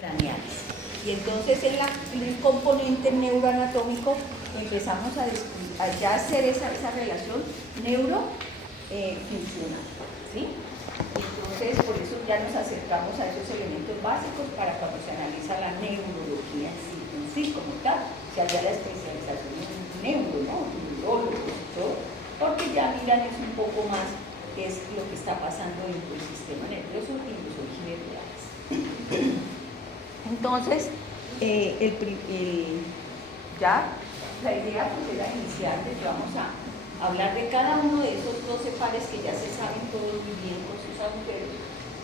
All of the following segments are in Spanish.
craneales. Y entonces en el componente neuroanatómico empezamos a ya hacer esa relación neurofuncional, ¿sí? Entonces por eso ya nos acercamos a esos elementos básicos para cuando se analiza la neurología en sí como tal, se haría la especialización en neuro, ¿no? Neurólogo, todo, porque ya miran es un poco más qué es lo que está pasando dentro del sistema nervioso y los orígenes reales. Entonces, ya la idea pues era iniciar de que vamos a hablar de cada uno de esos 12 pares que ya se saben todos muy bien con sus agujeros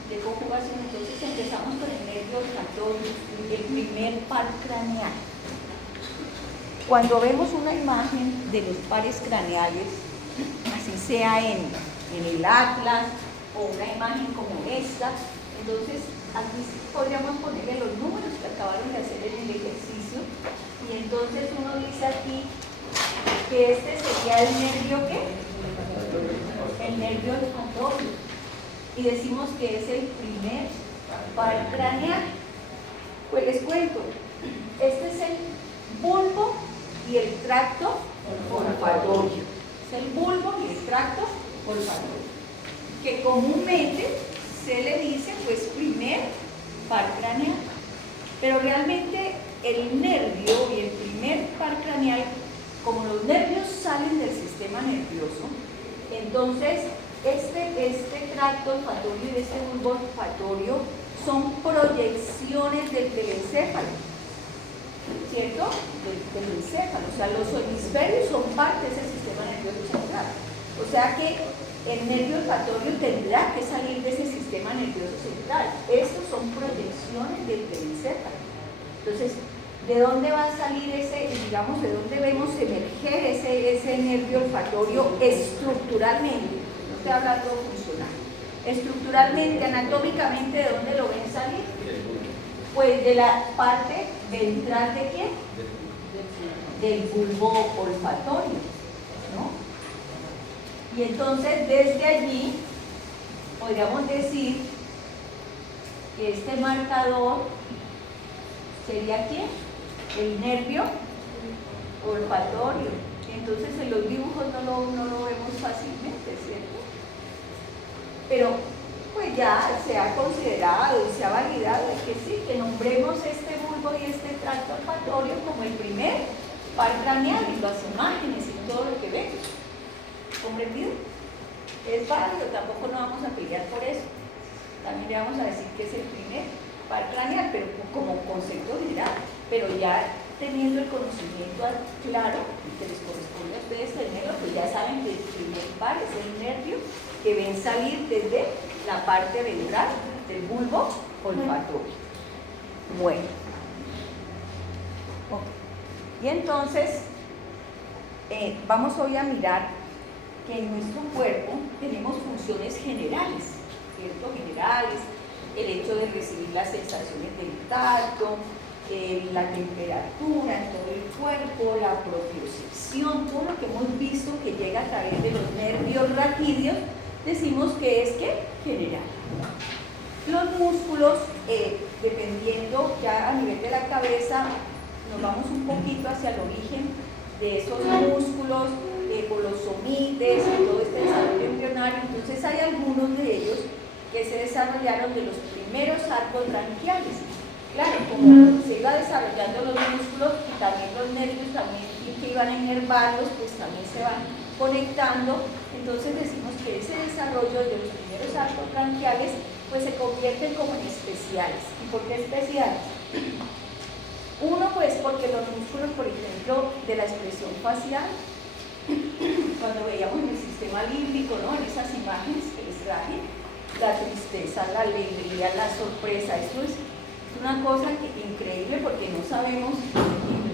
de conjugación. Entonces empezamos con el nervio olfatorio, el primer par craneal. Cuando vemos una imagen de los pares craneales, así sea en el atlas o una imagen como esta, entonces aquí podríamos ponerle los números que acabaron de hacer en el ejercicio, y entonces uno dice aquí que este sería el nervio ¿qué? El nervio olfatorio, y decimos que es el primer par craneal. Pues les cuento, este es el bulbo y el tracto olfatorio. Es el bulbo y el tracto olfatorio, que comúnmente se le dice pues primer par craneal, pero realmente el nervio y el primer par craneal, como los nervios salen del sistema nervioso, entonces este tracto olfatorio y este bulbo olfatorio son proyecciones del encéfalo, ¿cierto? Del encéfalo, o sea, los hemisferios son parte de ese sistema nervioso central, o sea que el nervio olfatorio tendrá que salir de ese sistema nervioso central. Estos son proyecciones del encéfalo. Entonces, ¿de dónde va a salir digamos, de dónde vemos emerger ese nervio olfatorio estructuralmente? No estoy hablando funcional. Estructuralmente, anatómicamente, ¿de dónde lo ven salir? Pues de la parte ventral de ¿quién? Del bulbo olfatorio, ¿no? Y entonces desde allí podríamos decir que este marcador sería ¿quién? El nervio olfatorio. Entonces en los dibujos no lo vemos fácilmente, ¿cierto? Pero pues ya se ha considerado y se ha validado de que sí, que nombremos este bulbo y este tracto olfatorio como el primer par craneal, y las imágenes y todo lo que vemos. ¿Comprendido? Es válido, tampoco no vamos a pelear por eso. También le vamos a decir que es el primer par craneal, pero como concepto general. Pero ya teniendo el conocimiento claro que les corresponde a ustedes tenerlo, pues ya saben que el primer par es el nervio que ven salir desde la parte ventral del bulbo olfatorio. Bueno. Okay. Y entonces, vamos hoy a mirar que en nuestro cuerpo tenemos funciones generales, ¿cierto? Generales, el hecho de recibir las sensaciones del tacto, la temperatura en todo el cuerpo, la propiocepción, todo lo que hemos visto que llega a través de los nervios raquídeos, decimos que es ¿qué? General. Los músculos, dependiendo ya a nivel de la cabeza, nos vamos un poquito hacia el origen de esos músculos, por los somites y todo este desarrollo embrionario. Entonces hay algunos de ellos que se desarrollaron de los primeros arcos branquiales. Claro, como se iba desarrollando los músculos y también los nervios también que iban a inervarlos, pues también se van conectando. Entonces decimos que ese desarrollo de los primeros arcos branquiales pues se convierten como en especiales. ¿Y por qué especiales? Uno, pues porque los músculos, por ejemplo, de la expresión facial, cuando veíamos en el sistema límbico, ¿no? En esas imágenes que les traje, la tristeza, la alegría, la sorpresa, esto es una cosa increíble porque no sabemos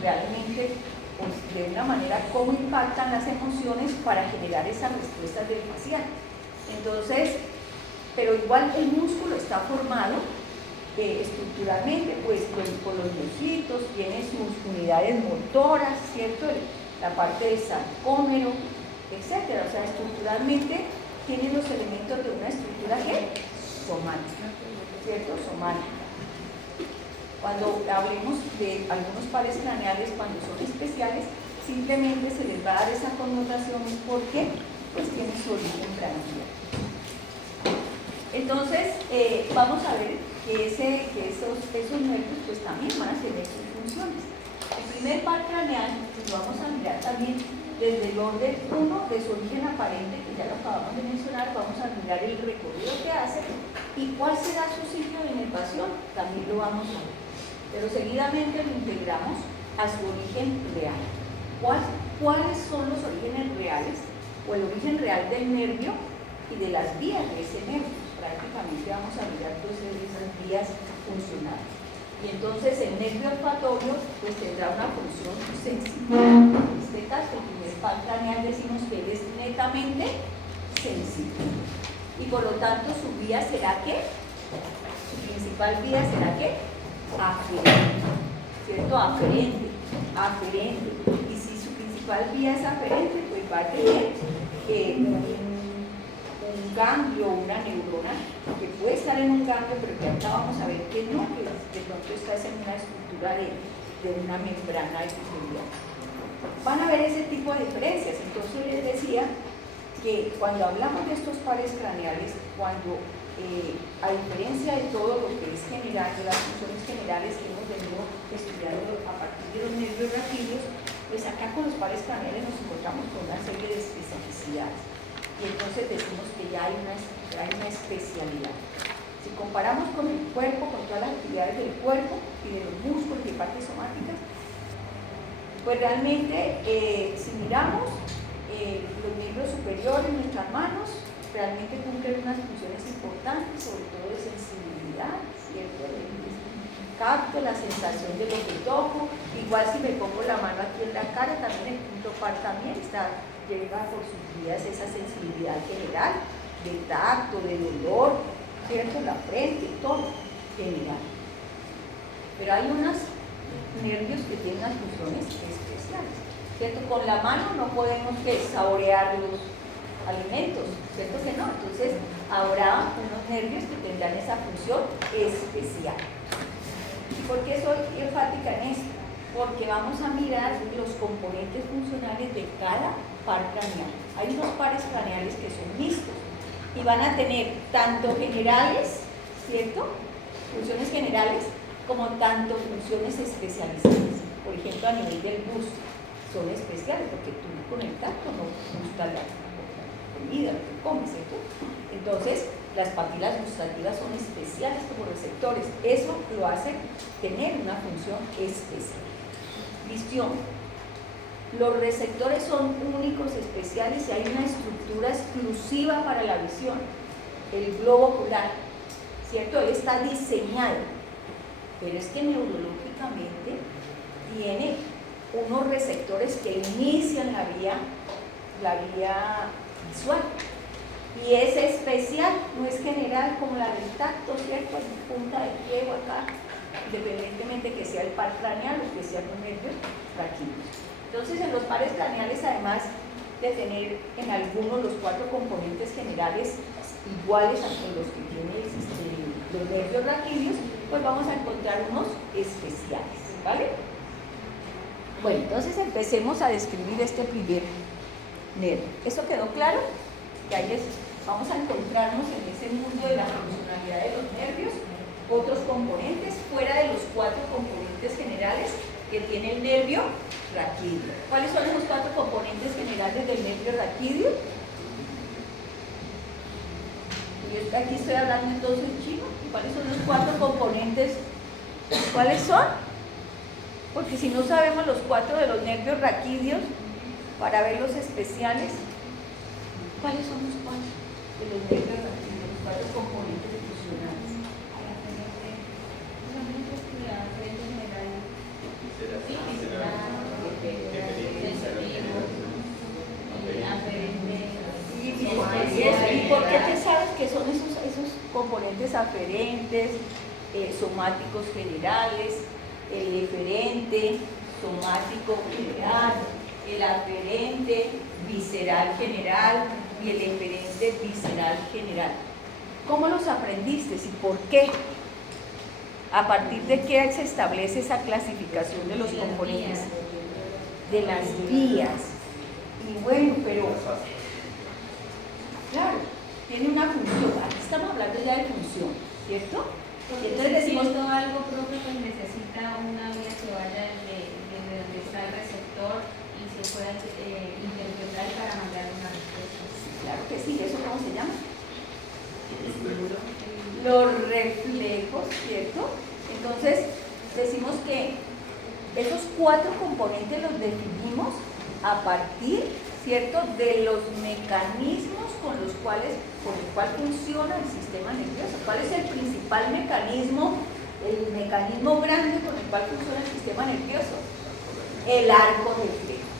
realmente pues, de una manera cómo impactan las emociones para generar esas respuestas del facial. Entonces, pero igual el músculo está formado estructuralmente, pues por los huesitos, tiene sus unidades motoras, ¿cierto? La parte del sarcómero, etcétera. O sea, estructuralmente tiene los elementos de una estructura ¿qué? Somática, ¿cierto? Somática. Cuando hablemos de algunos pares craneales, cuando son especiales, simplemente se les va a dar esa connotación porque pues tienen su origen craneal. Entonces, vamos a ver que esos nervios pues también van a tener sus funciones. El primer par craneal lo vamos a mirar también desde el orden 1 de su origen aparente, que ya lo acabamos de mencionar. Vamos a mirar el recorrido que hace y cuál será su sitio de inervación, también lo vamos a ver. Pero seguidamente lo integramos a su origen real. ¿Cuáles son los orígenes reales o el origen real del nervio y de las vías de ese nervio? Prácticamente vamos a mirar pues esas vías funcionales. Y entonces el nervio olfatorio pues tendrá una función sensitiva. En este caso, el primer par craneal decimos que él es netamente sensible. Y por lo tanto su vía será ¿qué? Su principal vía será ¿qué? Aferente. ¿Cierto? Aferente. Y si su principal vía es aferente, pues va a tener un ganglio, una neurona, que puede estar en un ganglio, pero que acá vamos a ver que no, que de pronto está en una estructura de una membrana epitelial. Van a ver ese tipo de diferencias. Entonces les decía que cuando hablamos de estos pares craneales, cuando a diferencia de todo lo que es general, de las funciones generales que hemos venido estudiando a partir de los nervios raquídeos, pues acá con los pares craneales nos encontramos con una serie de especificidades. Y entonces decimos que ya hay una especialidad. Si comparamos con el cuerpo, con todas las actividades del cuerpo y de los músculos y partes somáticas, pues realmente si miramos los miembros superiores, nuestras manos, realmente cumplen unas funciones importantes, sobre todo de sensibilidad, ¿cierto? Capto la sensación de lo que toco. Igual si me pongo la mano aquí en la cara, también el punto par también lleva por sus vías esa sensibilidad general, de tacto, de dolor, ¿cierto? La frente, todo general. Pero hay unos nervios que tienen unas funciones especiales, ¿cierto? Con la mano no podemos saborear los alimentos, ¿cierto que no? Entonces habrá unos nervios que tendrán esa función especial. ¿Por qué soy enfática en esto? Porque vamos a mirar los componentes funcionales de cada par craneal. Hay unos pares craneales que son mixtos y van a tener tanto generales, ¿cierto? Funciones generales, como tanto funciones especializadas. Por ejemplo, a nivel del gusto, son especiales porque tú con el tacto no gustas la comida, lo que comes, ¿cierto? Entonces, las papilas gustativas son especiales como receptores. Eso lo hace tener una función especial. Visión. Los receptores son únicos, especiales y hay una estructura exclusiva para la visión. El globo ocular, ¿cierto? Él está diseñado, pero es que neurológicamente tiene unos receptores que inician la vía visual. Y es especial, no es general como la del tacto, ¿cierto? En punta del pie o acá, independientemente que sea el par craneal o que sea un nervio raquídeo. Entonces, en los pares craneales, además de tener en algunos los 4 componentes generales iguales a los que tienen los nervios raquídeos, pues vamos a encontrar unos especiales, ¿vale? Bueno, entonces empecemos a describir este primer nervio. ¿Eso quedó claro? Que ahí vamos a encontrarnos en ese mundo de la funcionalidad de los nervios, otros componentes fuera de los 4 componentes generales que tiene el nervio raquídeo. ¿Cuáles son esos 4 componentes generales del nervio raquídeo? Yo aquí estoy hablando entonces en chino. ¿Cuáles son los 4 componentes? ¿Cuáles son? Porque si no sabemos los 4 de los nervios raquídeos, para ver los especiales, ¿cuáles son los 4 de los nervios raquídeos, los 4 componentes funcionales? ¿Y por qué te sabes que son esos componentes aferentes, somáticos generales, el eferente, somático general, el aferente, visceral general y el eferente visceral general? ¿Cómo los aprendiste y por qué? ¿A partir de qué se establece esa clasificación de los componentes? De las vías. Y bueno, pero claro, tiene una función. Aquí estamos hablando ya de función, ¿cierto? Porque entonces decimos todo algo propio pues necesita una vía que vaya desde donde está el receptor y se pueda interpretar para mandar una respuesta. Claro que sí, ¿eso cómo se llama? Los reflejos, ¿cierto? Entonces, decimos que esos 4 componentes los definimos a partir, ¿cierto?, de los mecanismos por el cual funciona el sistema nervioso. ¿Cuál es el principal mecanismo, el mecanismo grande con el cual funciona el sistema nervioso? El arco reflejo.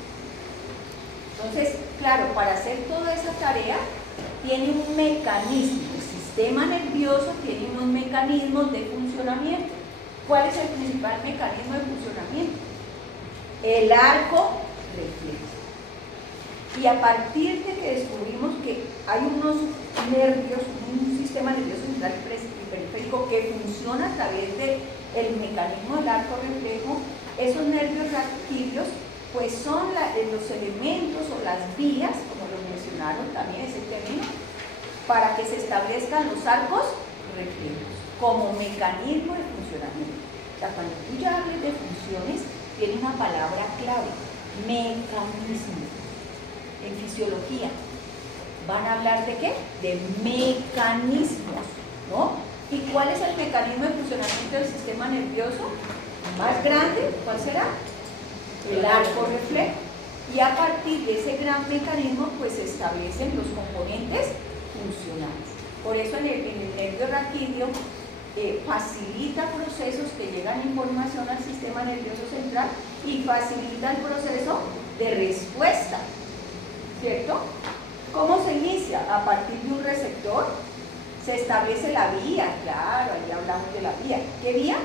Entonces, claro, para hacer toda esa tarea tiene un mecanismo. El sistema nervioso tiene unos mecanismos de funcionamiento. ¿Cuál es el principal mecanismo de funcionamiento? El arco reflejo. Y a partir de que descubrimos que hay unos nervios, un sistema nervioso central y periférico que funciona a través del mecanismo del arco reflejo, esos nervios raquídeos pues son los elementos o las vías, como lo mencionaron también ese término, para que se establezcan los arcos reflejos como mecanismo de funcionamiento. O sea, cuando tú ya hables de funciones, tiene una palabra clave: mecanismo. En fisiología van a hablar de ¿qué? De mecanismos, ¿no? ¿Y cuál es el mecanismo de funcionamiento del sistema nervioso más grande? ¿Cuál será? El arco reflejo. Y a partir de ese gran mecanismo pues se establecen los componentes funcionales. Por eso en el nervio raquídeo facilita procesos que llegan información al sistema nervioso central y facilita el proceso de respuesta, ¿cierto? ¿Cómo se inicia? A partir de un receptor se establece la vía, claro, ahí hablamos de la vía. ¿Qué vía?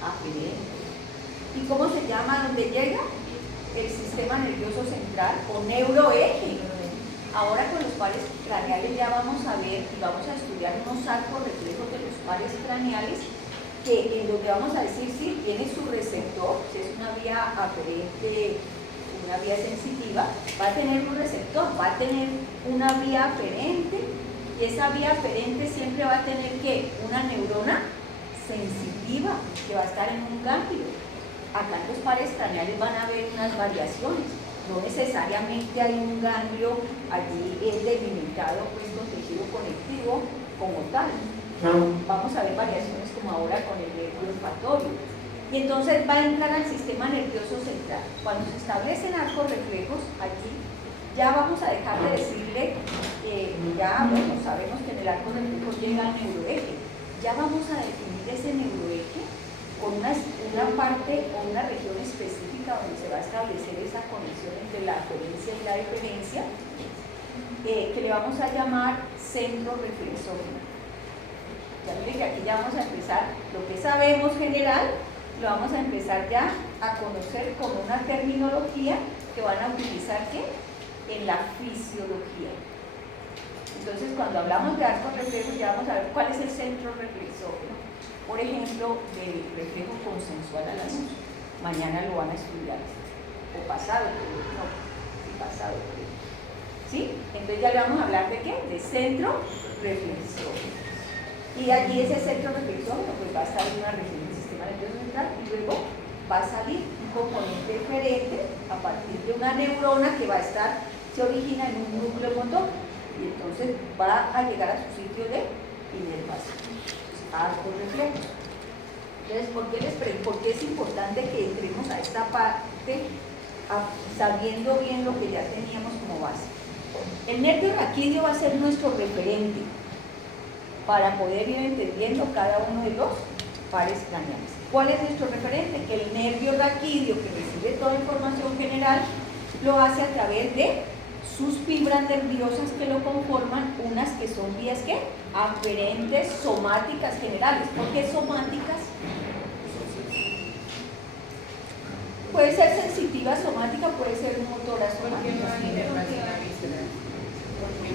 Aferente. ¿Y cómo se llama donde llega? El sistema nervioso central o neuroeje. Ahora con los pares craneales ya vamos a ver y vamos a estudiar unos arcos reflejos de los pares craneales que en donde vamos a decir si tiene su receptor, si es una vía aferente, una vía sensitiva, va a tener un receptor, va a tener una vía aferente y esa vía aferente siempre va a tener ¿qué? Una neurona sensitiva que va a estar en un ganglio. Acá en los pares craneales van a haber unas variaciones. No necesariamente hay un ganglio allí delimitado pues con tejido conectivo como tal. Vamos a ver variaciones como ahora con el nervio olfatorio. Y entonces va a entrar al sistema nervioso central. Cuando se establecen arcos reflejos, allí ya vamos a dejar de decirle bueno, sabemos que en el arco reflejo llega al neuroeje. Ya vamos a definir ese neuroeje con una parte o una región específica donde se va a establecer esa conexión entre la aferencia y la deferencia, que le vamos a llamar centro reflexógeno. Ya miren que aquí ya vamos a empezar, lo que sabemos general, lo vamos a empezar ya a conocer como una terminología que van a utilizar ¿qué? En la fisiología. Entonces cuando hablamos de arcos reflejos ya vamos a ver cuál es el centro reflexógeno. Por ejemplo, del reflejo consensual a la luz. Mañana lo van a estudiar. O pasado, no, pasado. ¿Sí? Entonces ya le vamos a hablar de ¿qué? De centro reflexógeno. Y allí ese centro reflexógeno pues va a estar en una región del sistema nervioso central y luego va a salir un componente diferente a partir de una neurona que va a estar, se origina en un núcleo motor y entonces va a llegar a su sitio de inervación. Arcos reflejos. Entonces, ¿por qué es importante que entremos a esta parte sabiendo bien lo que ya teníamos como base? El nervio raquídeo va a ser nuestro referente para poder ir entendiendo cada uno de los pares craneales. ¿Cuál es nuestro referente? Que el nervio raquídeo, que recibe toda información general, lo hace a través de sus fibras nerviosas que lo conforman, unas que son vías ¿qué? Aferentes, somáticas generales. ¿Por qué somáticas? Puede ser sensitiva somática, puede ser motora somática.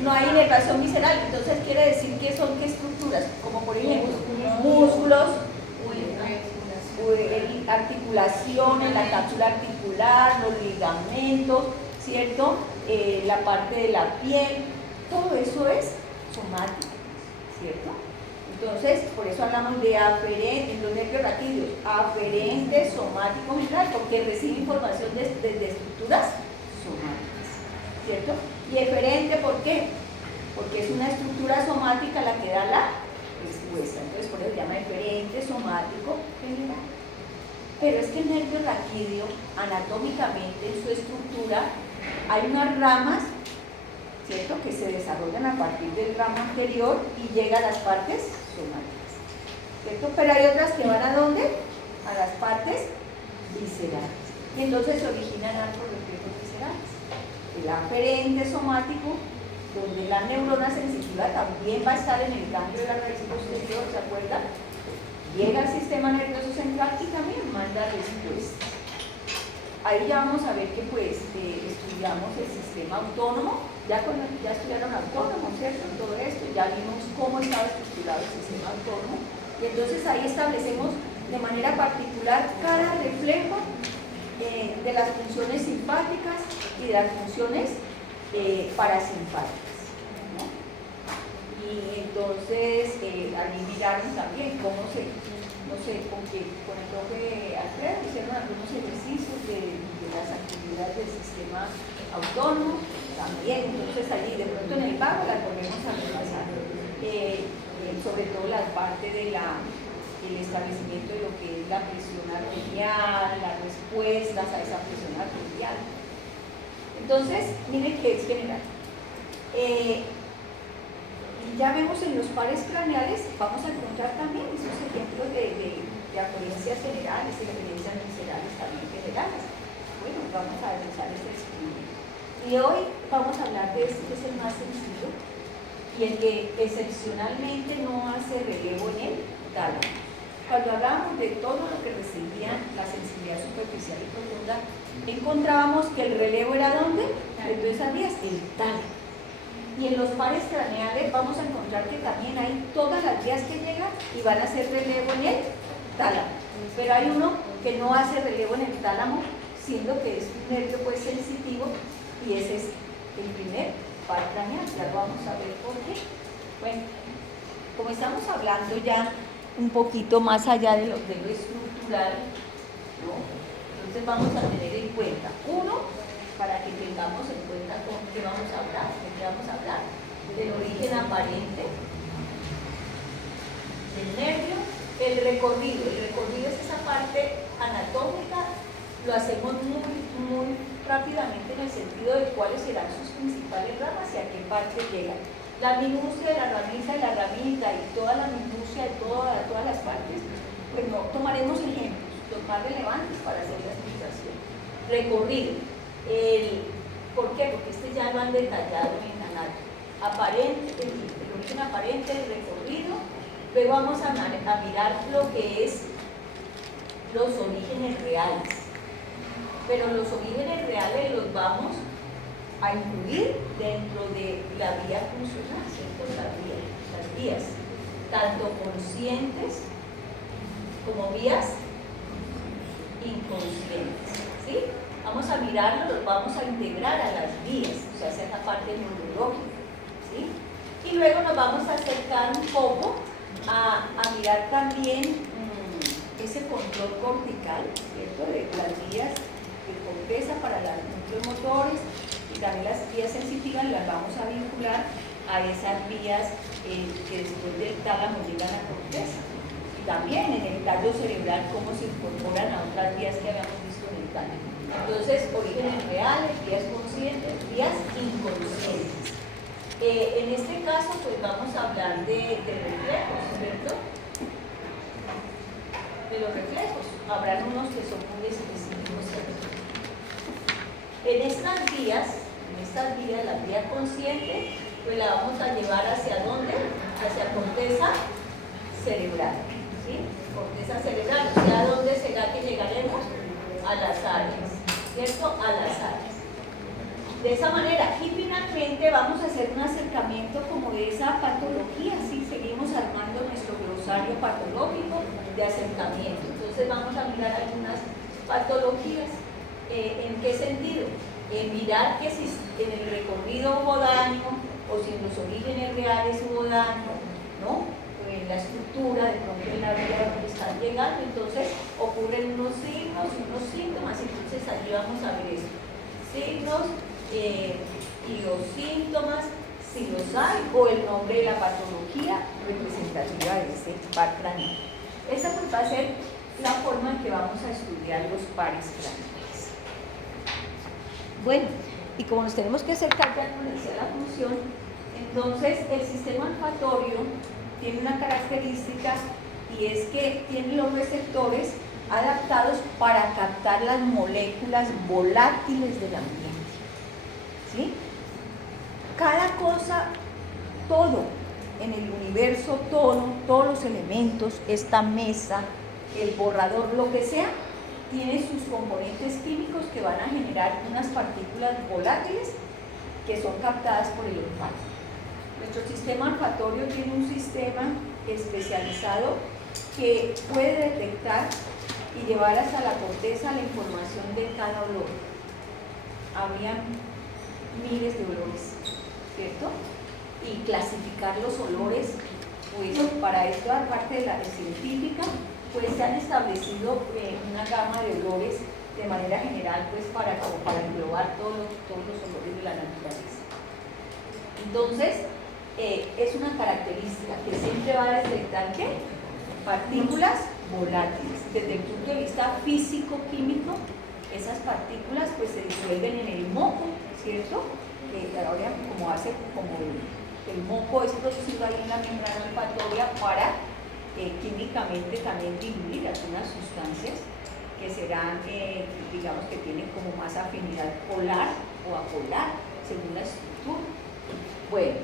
No hay inervación visceral, entonces quiere decir que son ¿qué estructuras? Como por ejemplo músculos, articulaciones, la cápsula articular, los ligamentos, ¿cierto? La parte de la piel, todo eso es somático, ¿cierto? Entonces, por eso hablamos de aferente, los nervios raquídeos, aferente, somático, general, porque recibe información desde estructuras somáticas, ¿cierto? Y eferente, ¿por qué? Porque es una estructura somática la que da la respuesta, entonces por eso se llama eferente, somático, general. Pero es que el nervio raquídeo, anatómicamente en su estructura, hay unas ramas, ¿cierto?, que se desarrollan a partir del ramo anterior y llegan a las partes somáticas, ¿cierto? Pero hay otras que van ¿a dónde? A las partes viscerales. Y entonces se originan altos reflejos viscerales. El aferente somático, donde la neurona sensitiva también va a estar en el ganglio de la raíz posterior, ¿se acuerdan? Llega al sistema nervioso central y también manda respuestas. Ahí ya vamos a ver que pues estudiamos el sistema autónomo, ya estudiaron autónomo, ¿cierto? Todo esto, ya vimos cómo estaba estructurado el sistema autónomo y entonces ahí establecemos de manera particular cada reflejo de las funciones simpáticas y de las funciones parasimpáticas, ¿no? Y entonces allí miraron también cómo se, no sé, con el profe Alfredo hicieron algunos ejercicios de las actividades del sistema autónomo también, entonces allí de pronto en el pago las volvemos a repasar, sobre todo la parte de el establecimiento de lo que es la presión arterial, las respuestas a esa presión arterial. Entonces, miren que es general. Ya vemos en los pares craneales, vamos a encontrar también esos ejemplos de aferencias generales y referencias viscerales también generales. Bueno, vamos a realizar este experimento. Y hoy vamos a hablar de este que es el más sencillo y el que excepcionalmente no hace relevo en el tálamo. Cuando hablábamos de todo lo que recibía la sensibilidad superficial y profunda, encontrábamos que el relevo era ¿dónde? Entonces sabías, el tálamo. Y en los pares craneales vamos a encontrar que también hay todas las vías que llegan y van a hacer relevo en el tálamo. Pero hay uno que no hace relevo en el tálamo, siendo que es un nervio pues sensitivo, y ese es el primer par craneal. Ya lo vamos a ver por qué. Bueno, como estamos hablando ya un poquito más allá de lo estructural, ¿no? Entonces vamos a tener en cuenta, uno, para que tengamos en cuenta con qué vamos a hablar, del origen aparente del nervio, el recorrido es esa parte anatómica, lo hacemos muy rápidamente en el sentido de cuáles serán sus principales ramas y a qué parte llegan. La minucia de la ramita y toda la minucia de todas las partes, pues no tomaremos ejemplos, los más relevantes para hacer la explicación. Recorrido. ¿Por qué? Porque este ya lo han detallado en canal. Aparente, el origen aparente, el recorrido. Luego vamos a mirar lo que es los orígenes reales. Pero los orígenes reales los vamos a incluir dentro de la vía funcional, ¿cierto? Las vías, tanto conscientes como vías inconscientes, ¿sí? Vamos a mirarlo, los vamos a integrar a las vías, o sea, esa es la parte neurológica, ¿sí? Y luego nos vamos a acercar un poco a mirar también ese control cortical, ¿cierto? De las vías de corteza para los núcleos motores y también las vías sensitivas las vamos a vincular a esas vías que después del tálamo llegan a corteza. Y también en el tallo cerebral cómo se incorporan a otras vías que habíamos visto en el tálamo. Entonces, orígenes reales, vías conscientes, vías inconscientes. En este caso, pues vamos a hablar de reflejos, ¿cierto? De los reflejos. Habrán unos que son muy específicos. En estas vías, la vía consciente, pues la vamos a llevar hacia ¿dónde? Hacia corteza cerebral, ¿sí? Corteza cerebral, o sea, ¿a dónde será que llegaremos? A las áreas, ¿cierto? A las áreas. De esa manera, y finalmente vamos a hacer un acercamiento como de esa patología, ¿sí? Seguimos armando nuestro glosario patológico de acercamiento. Entonces, Entonces vamos a mirar algunas patologías. ¿En qué sentido? En mirar que si en el recorrido hubo daño o si en los orígenes reales hubo daño, ¿no? O en la estructura, de pronto en la vía donde están llegando, entonces ocurren unos signos y unos síntomas, entonces allí vamos a ver eso. Signos y los síntomas, si los hay, o el nombre de la patología representativa de ese par craneal. Esa pues va a ser la forma en que vamos a estudiar los pares craneales. Bueno, y como nos tenemos que acercar ya como decía la función, entonces el sistema olfatorio tiene una característica y es que tiene los receptores adaptados para captar las moléculas volátiles del ambiente. ¿Sí? Cada cosa, todo en el universo, todos los elementos, esta mesa, el borrador, lo que sea, tiene sus componentes químicos que van a generar unas partículas volátiles que son captadas por el olfato. Nuestro sistema olfatorio tiene un sistema especializado que puede detectar y llevar hasta la corteza la información de cada olor. Habría miles de olores, ¿cierto? Y clasificar los olores, pues para esto, aparte de la científica, pues se han establecido una gama de olores de manera general, pues para englobar todos los olores de la naturaleza. Entonces, es una característica que siempre va a detectar ¿qué? Partículas volátiles. Desde el punto de vista físico-químico, esas partículas pues se disuelven en el moco, ¿cierto? Que ahora como hace como el moco es producido ahí en la membrana olfatoria para químicamente también diluir algunas sustancias que serán, digamos que tienen como más afinidad polar o apolar según la estructura. Bueno,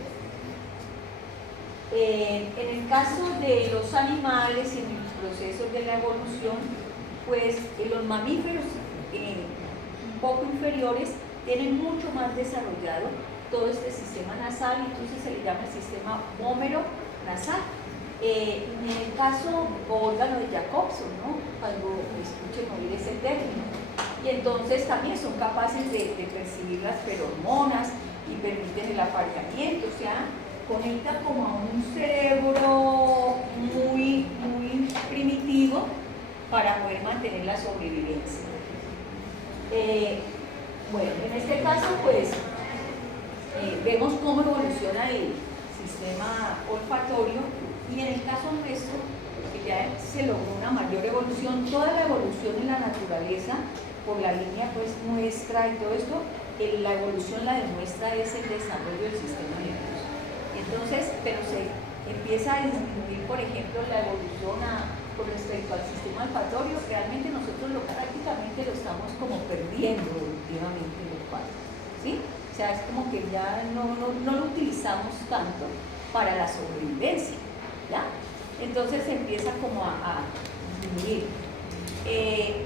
en el caso de los animales y en los procesos de la evolución, pues los mamíferos un poco inferiores tienen mucho más desarrollado todo este sistema nasal, entonces se le llama el sistema vómero nasal. En el caso órgano de Jacobson, ¿no? Cuando escuchen oír ese término, y entonces también son capaces de percibir las feromonas y permiten el apareamiento, o sea, conecta como a un cerebro muy primitivo para poder mantener la sobrevivencia. Bueno, en este caso pues vemos cómo evoluciona el sistema olfatorio y en el caso nuestro, que ya se logró una mayor evolución, toda la evolución en la naturaleza por la línea pues nuestra y todo esto, la evolución la demuestra es el desarrollo del sistema nervioso. Entonces, pero se empieza a disminuir, por ejemplo, la evolución con respecto al sistema olfatorio, realmente nosotros prácticamente lo estamos como perdiendo últimamente el olfato, ¿sí? O sea, es como que ya no lo utilizamos tanto para la sobrevivencia, ¿ya? Entonces se empieza como a disminuir.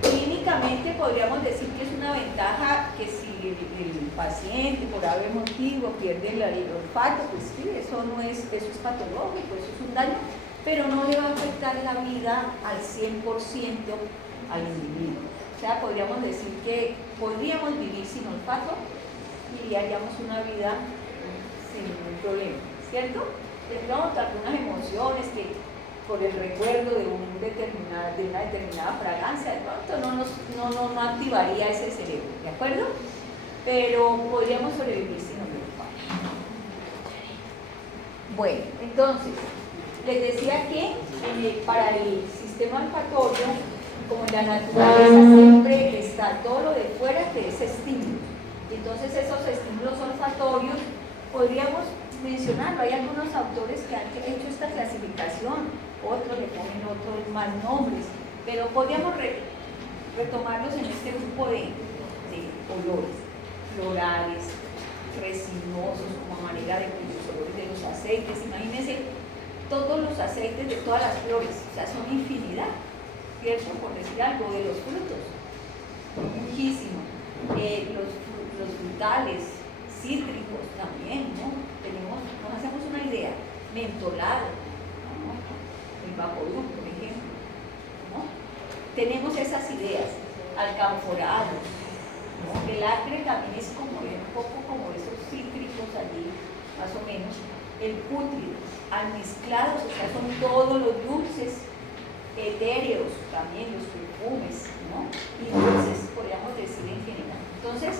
Clínicamente podríamos decir que es una ventaja que si el paciente por algún motivo pierde el olfato, pues sí, eso es patológico, eso es un daño, pero no le va a afectar la vida al 100% al individuo. O sea, podríamos decir que podríamos vivir sin olfato y haríamos una vida sin ningún problema, ¿cierto? Tendríamos algunas emociones que por el recuerdo de una determinada fragancia, de pronto no activaría ese cerebro, ¿de acuerdo? Pero podríamos sobrevivir sin olfato. Bueno, entonces, les decía que para el sistema olfatorio, como en la naturaleza siempre está todo lo de fuera que es estímulo. Entonces esos estímulos olfatorios podríamos mencionarlo. Hay algunos autores que han hecho esta clasificación, otros le ponen otros más nombres, pero podríamos retomarlos en este grupo de olores florales, resinosos, como manera de los olores de los aceites. Imagínense todos los aceites de todas las flores, o sea, son infinidad, ¿cierto? Por decir algo, de los frutos, muchísimo. Los frutales, cítricos también, ¿no? Nos hacemos una idea, mentolado, ¿no? El vaporú, por ejemplo, ¿no? tenemos esas ideas, alcanforados, ¿no? El acre también es como un poco como esos cítricos allí, más o menos. El pútrido, almizclados, o sea, son todos los dulces, etéreos también, los perfumes, ¿no? Y dulces, podríamos decir en general. Entonces,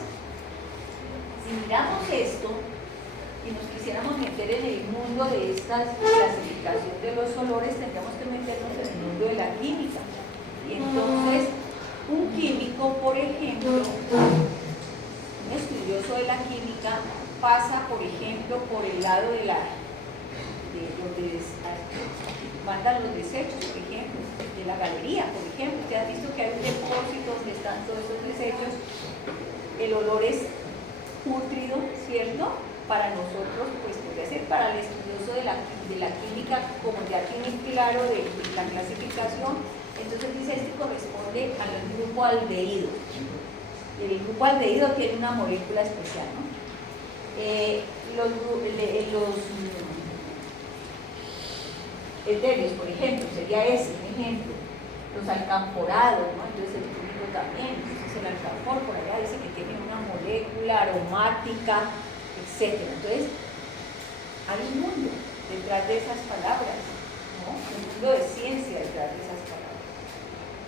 si miramos esto y nos quisiéramos meter en el mundo de esta clasificación de los olores, tendríamos que meternos en el mundo de la química. Y entonces, un químico, por ejemplo, un estudioso de la química, pasa, por ejemplo, por el lado de donde mandan los desechos, por ejemplo, de la galería, por ejemplo. Usted ha visto que hay un depósito donde están todos esos desechos. El olor es pútrido, ¿cierto? Para nosotros, pues podría ser para el estudioso de la química, como ya tiene claro de la clasificación. Entonces dice, este corresponde al grupo aldehído. El grupo aldehído tiene una molécula especial, ¿no? Los etéreos, por ejemplo, sería ese, un ejemplo. Los alcanforados, ¿no? Entonces el público también. Entonces el alcanfor por allá dice que tiene una molécula aromática, etc. Entonces, hay un mundo detrás de esas palabras, ¿no? Un mundo de ciencia detrás de esas palabras.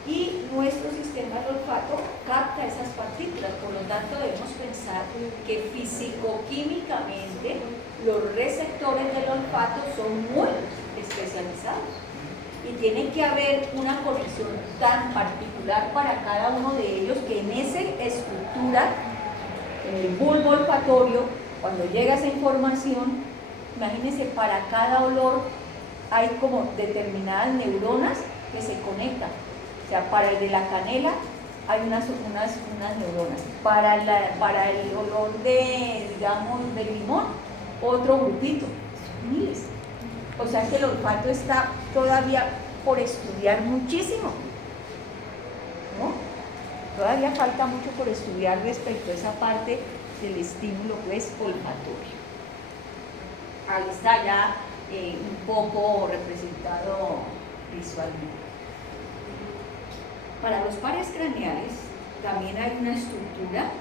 Y nuestro sistema de olfato capta esas partículas, por lo tanto debemos pensar que físico-químicamente los receptores del olfato son muy especializados y tiene que haber una conexión tan particular para cada uno de ellos que en esa estructura, en el bulbo olfatorio, cuando llega esa información, imagínense, para cada olor hay como determinadas neuronas que se conectan. O sea, para el de la canela hay unas neuronas. Para el olor de, digamos, del limón, otro grupito. Miles. O sea que el olfato está todavía por estudiar muchísimo, ¿no? Todavía falta mucho por estudiar respecto a esa parte del estímulo, pues, olfatorio. Ahí está ya un poco representado visualmente. Para los pares craneales también hay una estructura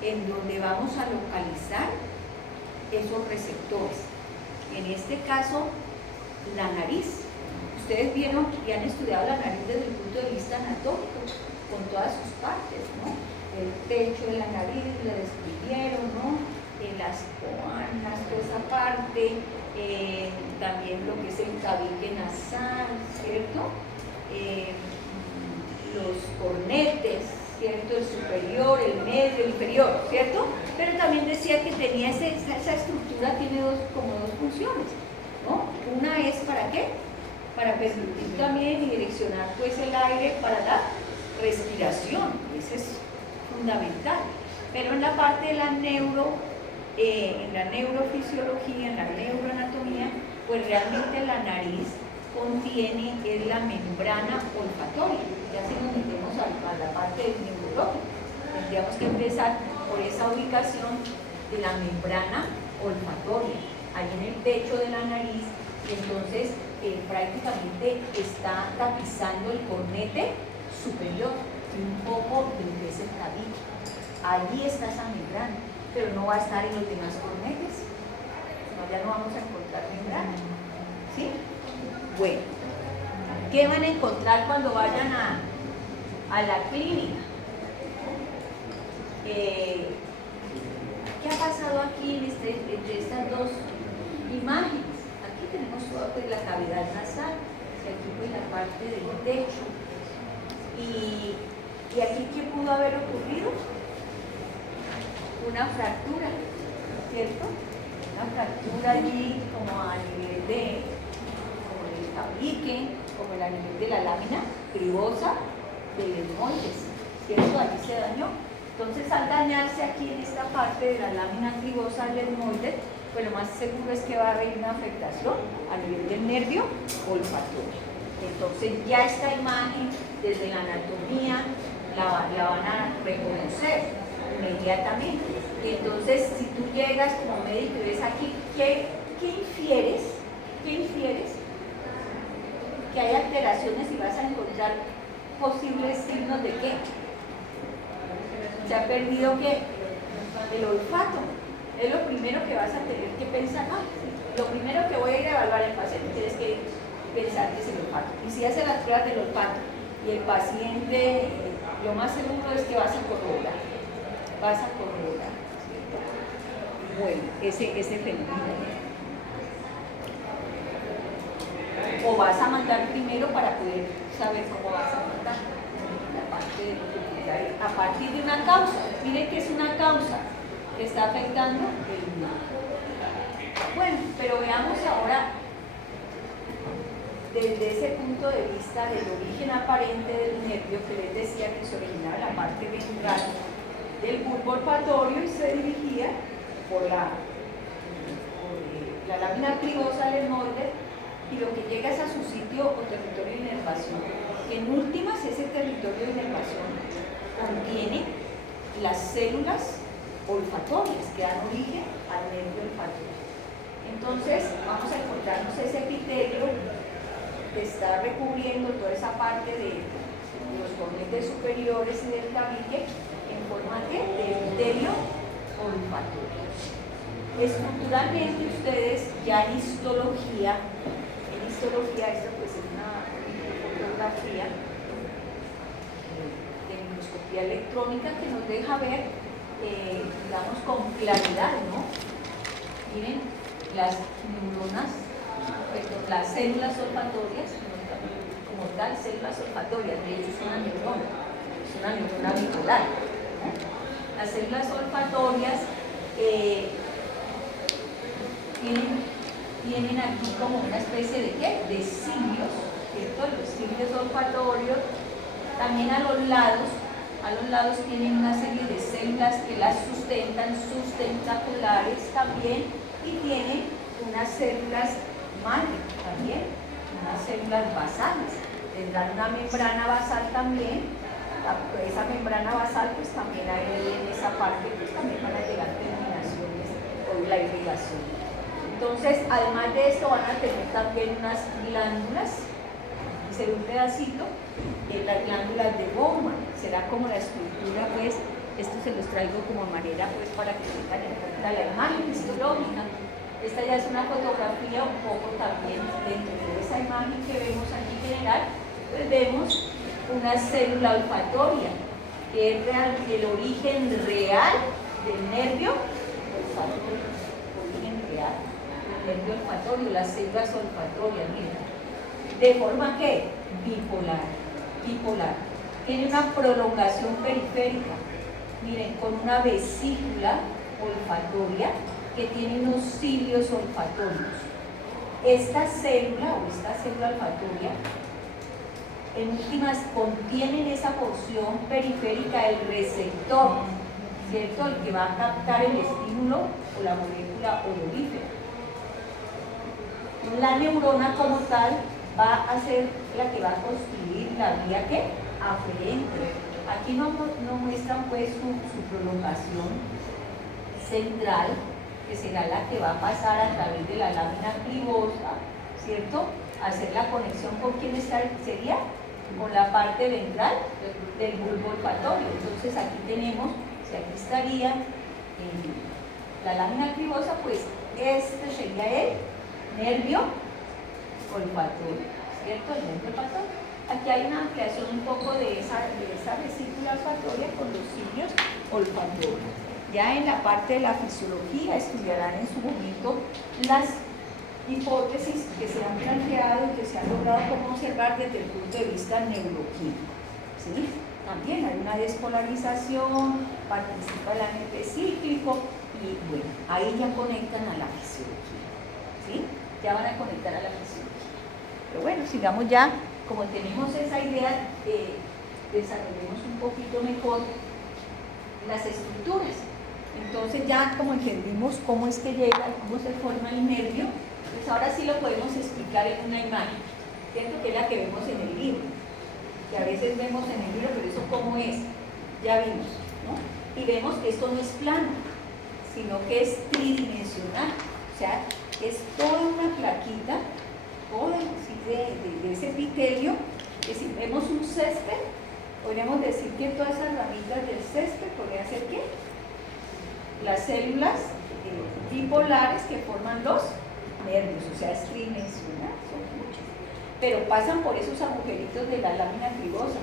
en donde vamos a localizar esos receptores. En este caso, la nariz. Ustedes vieron y han estudiado la nariz desde el punto de vista anatómico, con todas sus partes, ¿no? El techo de la nariz, la describieron, ¿no? Las coanas, toda esa parte, también lo que es el tabique nasal, ¿cierto? Los cornetes, ¿cierto? El superior, el medio, el inferior, ¿cierto? Pero también decía que tenía esa estructura, tiene como dos funciones, ¿no? Una es ¿para qué? Para permitir también y direccionar pues el aire para la respiración, eso es fundamental. Pero en la parte de la en la neurofisiología, en la neuroanatomía, pues realmente la nariz contiene es la membrana olfatoria. Ya si nos metemos a la parte del neurológico, tendríamos que empezar por esa ubicación de la membrana olfatoria, ahí en el techo de la nariz, y entonces prácticamente está tapizando el cornete superior y un poco de lo que es el tabique. Allí está esa membrana, pero no va a estar en los demás cornetes, no, ya no vamos a encontrar membrana, ¿sí? Bueno, ¿qué van a encontrar cuando vayan a la clínica? ¿Qué ha pasado aquí entre estas dos imágenes? Aquí tenemos toda pues, la cavidad nasal, y aquí pues la parte del techo. ¿Y aquí qué pudo haber ocurrido? Una fractura, ¿cierto? Una fractura allí como a nivel del tabique, como a nivel de la lámina cribosa del esmoides, ¿cierto? Allí se dañó. Entonces, al dañarse aquí en esta parte de la lámina cribosa del esmoides, pues lo más seguro es que va a haber una afectación a nivel del nervio olfatorio. Entonces, ya esta imagen, desde la anatomía, la van a reconocer inmediatamente. Y entonces, si tú llegas como médico y ves aquí, ¿qué infieres? ¿Qué infieres? Que hay alteraciones y vas a encontrar posibles signos de qué. Se ha perdido ¿qué? El olfato. Es lo primero que vas a tener que pensar. Ah, lo primero que voy a ir a evaluar al paciente tienes que pensar que es el olfato. Y si hace las pruebas del olfato y el paciente, lo más seguro es que vas a corroborar. Vas a corroborar. Bueno, ese fenómeno. O vas a mandar primero para poder saber cómo vas a mandar la parte de lo que hay. A partir de una causa. Miren que es una causa que está afectando el humano. Bueno, pero veamos ahora desde ese punto de vista del origen aparente del nervio que les decía que se originaba en la parte ventral del bulbo olfatorio y se dirigía por la lámina cribosa del molde, y lo que llega es a su sitio o territorio de inervación. En últimas, ese territorio de inervación contiene las células olfatorias que dan origen al nervio olfatorio. Entonces, vamos a encontrarnos ese epitelio que está recubriendo toda esa parte de los cornetes superiores y del tabique en forma de epitelio olfatorio. Estructuralmente, ustedes ya en histología, esta pues es una fotografía de microscopía electrónica que nos deja ver, digamos, con claridad, ¿no? Miren, las neuronas, las células olfatorias, como tal, células olfatorias, de hecho es una neurona bipolar, ¿no? Las células olfatorias tienen aquí como una especie de ¿qué? De cilios, ¿cierto? Los cilios olfatorios. También a los lados tienen una serie de células que las sustentan, sus tentaculares también, y tienen unas células madre también, unas células basales. Tendrán una membrana basal también. Esa membrana basal pues también ahí en esa parte pues también van a llegar terminaciones o la irrigación. Entonces, además de esto van a tener también unas glándulas, se ve un pedacito, las glándulas de Bowman, será como la estructura, pues, esto se los traigo como manera, pues, para que tengan en cuenta la imagen histológica. Esta ya es una fotografía un poco también dentro de esa imagen que vemos aquí general, pues vemos una célula olfatoria, que es el origen real del nervio olfatorio, origen real. Nervio olfatorio, las células olfatorias, miren, de forma que bipolar, tiene una prolongación periférica, miren, con una vesícula olfatoria que tiene unos cilios olfatorios. Esta célula olfatoria, en últimas, contienen esa porción periférica del receptor, ¿cierto? El que va a captar el estímulo o la molécula odorífera. La neurona como tal va a ser la que va a construir la vía ¿qué? Aferente. Aquí nos muestran pues su prolongación central, que será la que va a pasar a través de la lámina cribosa, ¿cierto? Hacer la conexión con quién sería, con la parte ventral del bulbo olfatorio. Entonces aquí tenemos, si aquí estaría la lámina cribosa, pues este sería el nervio olfatorio, ¿cierto? El nervio olfatorio. Aquí hay una ampliación un poco de esa vesícula olfatoria con los cilios olfatorios. Ya en la parte de la fisiología estudiarán en su momento las hipótesis que se han planteado y que se han logrado como observar desde el punto de vista neuroquímico, ¿sí? También hay una despolarización, participa el ANP cíclico y bueno, ahí ya conectan a la fisiología, ¿sí? Ya van a conectar a la fisiología. Pero bueno, sigamos ya, como tenemos esa idea, desarrollemos un poquito mejor las estructuras. Entonces ya como entendimos cómo es que llega, cómo se forma el nervio, pues ahora sí lo podemos explicar en una imagen, ¿cierto? Que es la que vemos en el libro, que a veces vemos en el libro, pero eso cómo es, ya vimos, ¿no? Y vemos que esto no es plano, sino que es tridimensional, o sea, es toda una plaquita, toda de ese epitelio que si vemos un césped, podríamos decir que todas esas ramitas del césped podrían ser ¿qué? Las células dipolares que forman los nervios, o sea, es tridimensional, son muchas, pero pasan por esos agujeritos de la lámina fibrosa.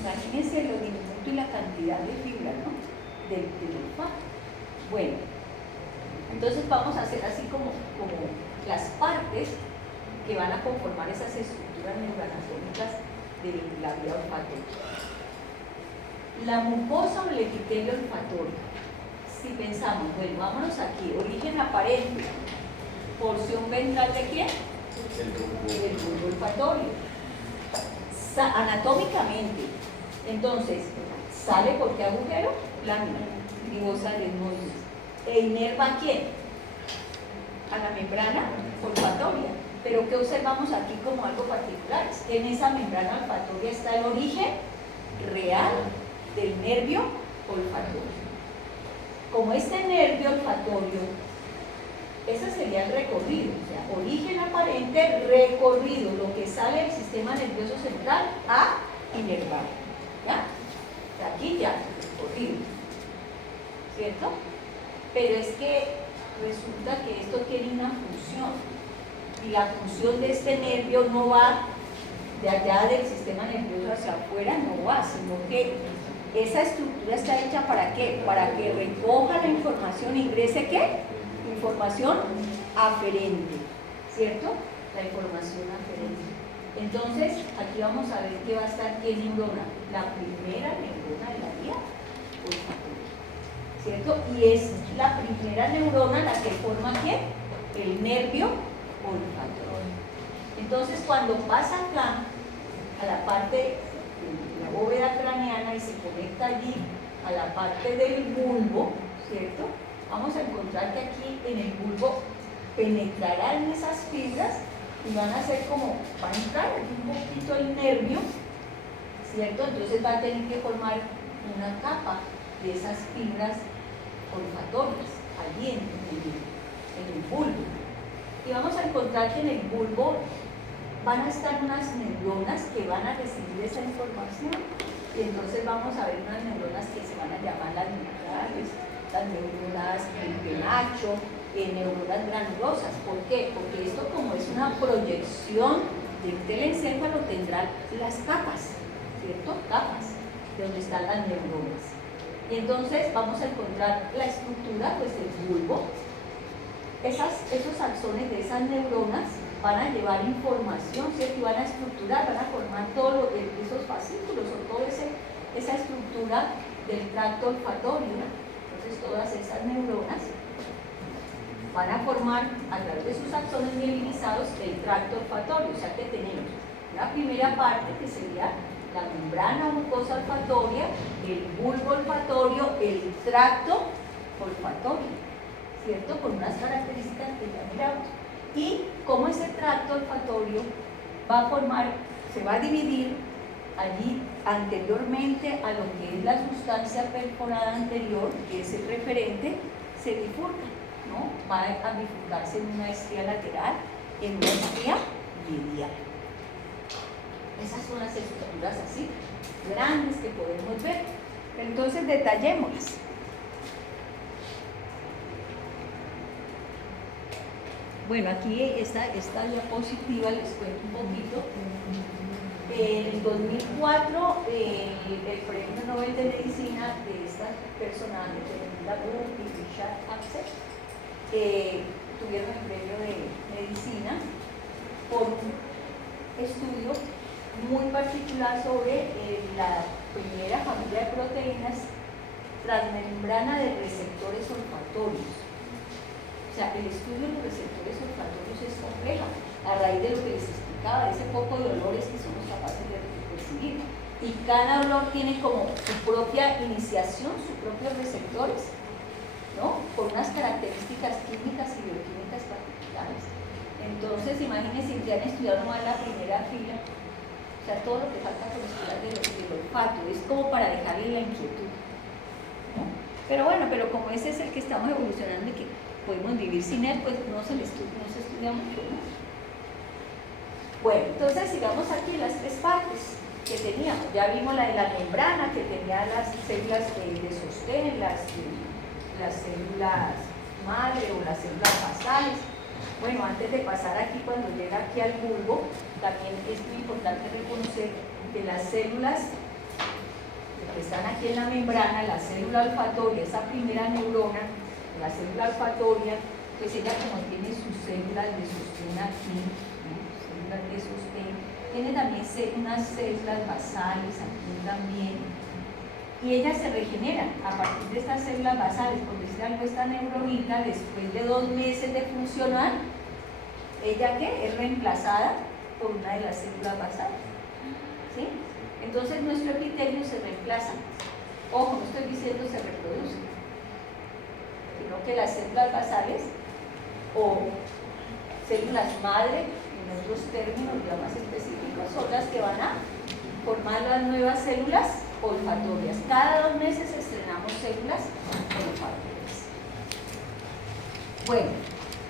Imagínense lo diminuto y la cantidad de fibras, ¿no? del olfato. Bueno, entonces vamos a hacer así como las partes que van a conformar esas estructuras neuroanatómicas de la vía olfatoria. La mucosa o el epitelio olfatorio. Si pensamos, bueno, vámonos aquí, origen aparente, porción ventral de quién? Del bulbo olfatorio. Anatómicamente, entonces, ¿sale por qué agujero? Lámina cribosa de desmosdos. ¿E inerva a quién? A la membrana olfatoria. Pero ¿qué observamos aquí como algo particular? Es que en esa membrana olfatoria está el origen real del nervio olfatorio. Como este nervio olfatorio, ese sería el recorrido, o sea, origen aparente, recorrido, lo que sale del sistema nervioso central a inervar. ¿Ya? Aquí ya, recorrido. ¿Cierto? Pero es que resulta que esto tiene una función, y la función de este nervio no va de allá del sistema nervioso hacia afuera, no va, sino que esa estructura está hecha ¿para qué? Para que recoja la información, ingrese ¿qué? Información aferente, ¿cierto? La información aferente. Entonces, aquí vamos a ver que va a estar ¿qué neurona? La primera neurona de la vía olfatoria, ¿cierto? Y es la primera neurona la que forma ¿qué? El nervio olfatorio. Entonces, cuando pasa acá a la parte de la bóveda craneana y se conecta allí a la parte del bulbo, ¿cierto? Vamos a encontrar que aquí en el bulbo penetrarán esas fibras y van a ser como, va a entrar aquí un poquito el nervio, ¿cierto? Entonces va a tener que formar una capa de esas fibras olfatorias allí en el bulbo. Y vamos a encontrar que en el bulbo van a estar unas neuronas que van a recibir esa información, y entonces vamos a ver unas neuronas que se van a llamar las neuronales, las neuronas del penacho, neuronas granulosas. ¿Por qué? Porque esto, como es una proyección del telencéfalo, tendrá las capas, ¿cierto? Capas de donde están las neuronas. Y entonces vamos a encontrar la estructura pues del bulbo. Esos axones de esas neuronas van a llevar información, ¿cierto? Y van a estructurar, van a formar todos esos fascículos o toda esa estructura del tracto olfatorio. Entonces todas esas neuronas van a formar a través de sus axones mielinizados el tracto olfatorio. O sea que tenemos una primera parte que sería la membrana mucosa olfatoria, el bulbo olfatorio, el tracto olfatorio, ¿cierto? Con unas características que ya miramos. Y cómo ese tracto olfatorio va a formar, se va a dividir allí anteriormente a lo que es la sustancia perforada anterior, que es el referente, se bifurca, ¿no? Va a bifurcarse en una estría lateral, en una estría medial. Esas son las estructuras así, grandes que podemos ver. Entonces detallémoslas. Bueno, aquí esta diapositiva les cuento un poquito. En el 2004, el premio Nobel de Medicina de estas personajes, de Linda Burke y Richard Axel, tuvieron el premio de Medicina por un estudio muy particular sobre la primera familia de proteínas transmembrana de receptores olfatorios. O sea, el estudio de los receptores olfatorios es complejo, a raíz de lo que les explicaba, de ese poco de olores que somos capaces de percibir. Y cada olor tiene como su propia iniciación, sus propios receptores, ¿no? Con unas características químicas y bioquímicas particulares. Entonces, imagínense que han estudiado más la primera fila, o sea, todo lo que falta por estudiar del olfato, es como para dejarle la inquietud, ¿no? Pero bueno, pero como ese es el que estamos evolucionando y que podemos vivir sin él, pues no se estudia mucho, ¿no? Bueno, entonces sigamos aquí las tres partes que teníamos. Ya vimos la de la membrana, que tenía las células de sostén, las células madre o las células basales. Bueno, antes de pasar aquí, cuando llega aquí al bulbo, también es muy importante reconocer que las células que están aquí en la membrana, la célula olfatoria, esa primera neurona, la célula olfatoria, pues ella como tiene sus células de sostén aquí, ¿no? Células de sostén, tiene también unas células basales aquí también, y ellas se regeneran a partir de estas células basales. Por decir algo, esta neuronita, después de 2 meses de funcionar, ¿ella qué? Es reemplazada por una de las células basales, ¿sí? Entonces nuestro epitelio se reemplaza. Ojo, no estoy diciendo se reproduce, sino que las células basales o células madre, en otros términos ya más específicos, son las que van a formar las nuevas células olfatorias. Cada 2 meses estrenamos células olfatorias. Bueno,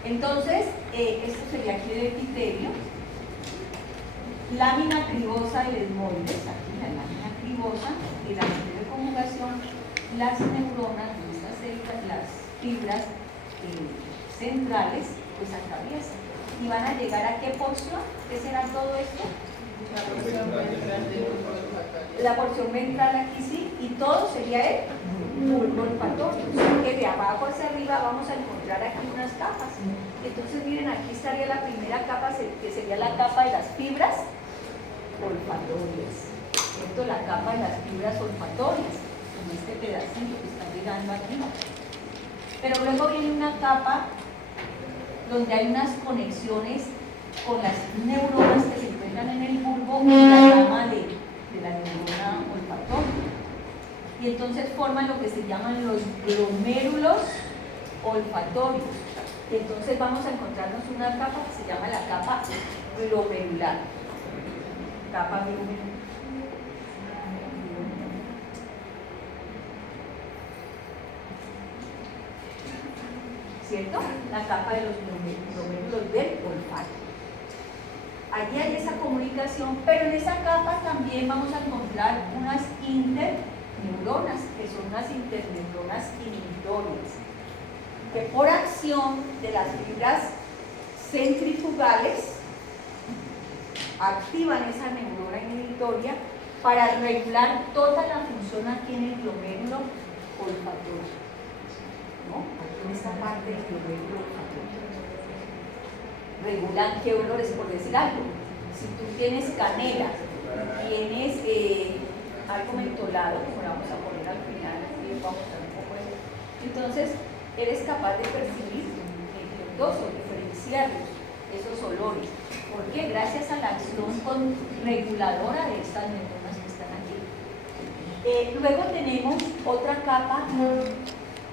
entonces, esto sería aquí el epitelio. Lámina cribosa del esmoides, aquí la lámina cribosa, y la de conjugación, las neuronas de estas células, las fibras centrales, pues atraviesan. ¿Y van a llegar a qué porción? ¿Qué será todo esto? La porción ventral aquí sí, y todo sería el bulbo olfatorio. O sea que de abajo hacia arriba vamos a encontrar aquí unas capas. Entonces miren, aquí estaría la primera capa, que sería la capa de las fibras olfatorias, ¿cierto? La capa de las fibras olfatorias, como este pedacito que está llegando aquí. Pero luego viene una capa donde hay unas conexiones con las neuronas que se encuentran en el bulbo y la rama de la neurona olfatoria. Y entonces forman lo que se llaman los glomérulos olfatorios. Y entonces vamos a encontrarnos una capa que se llama la capa glomerular. Capa glomerular. ¿Cierto? La capa de los glomérulos del olfato. Allí hay esa comunicación, pero en esa capa también vamos a encontrar unas interneuronas, que son unas interneuronas inhibitorias, que por acción de las fibras centrifugales activan esa neurona inhibitoria para regular toda la función aquí en el glomérulo olfatorio, ¿no? Aquí en esta parte del glomérulo olfatorio. Regulan qué olores, por decir algo. Si tú tienes canela, tienes algo mentolado, como lo vamos a poner al final, y vamos a mostrar un poco eso. Entonces, eres capaz de percibir los o diferenciarlos, esos olores. ¿Por qué? Gracias a la acción reguladora de estas neuronas que están aquí. Luego tenemos otra capa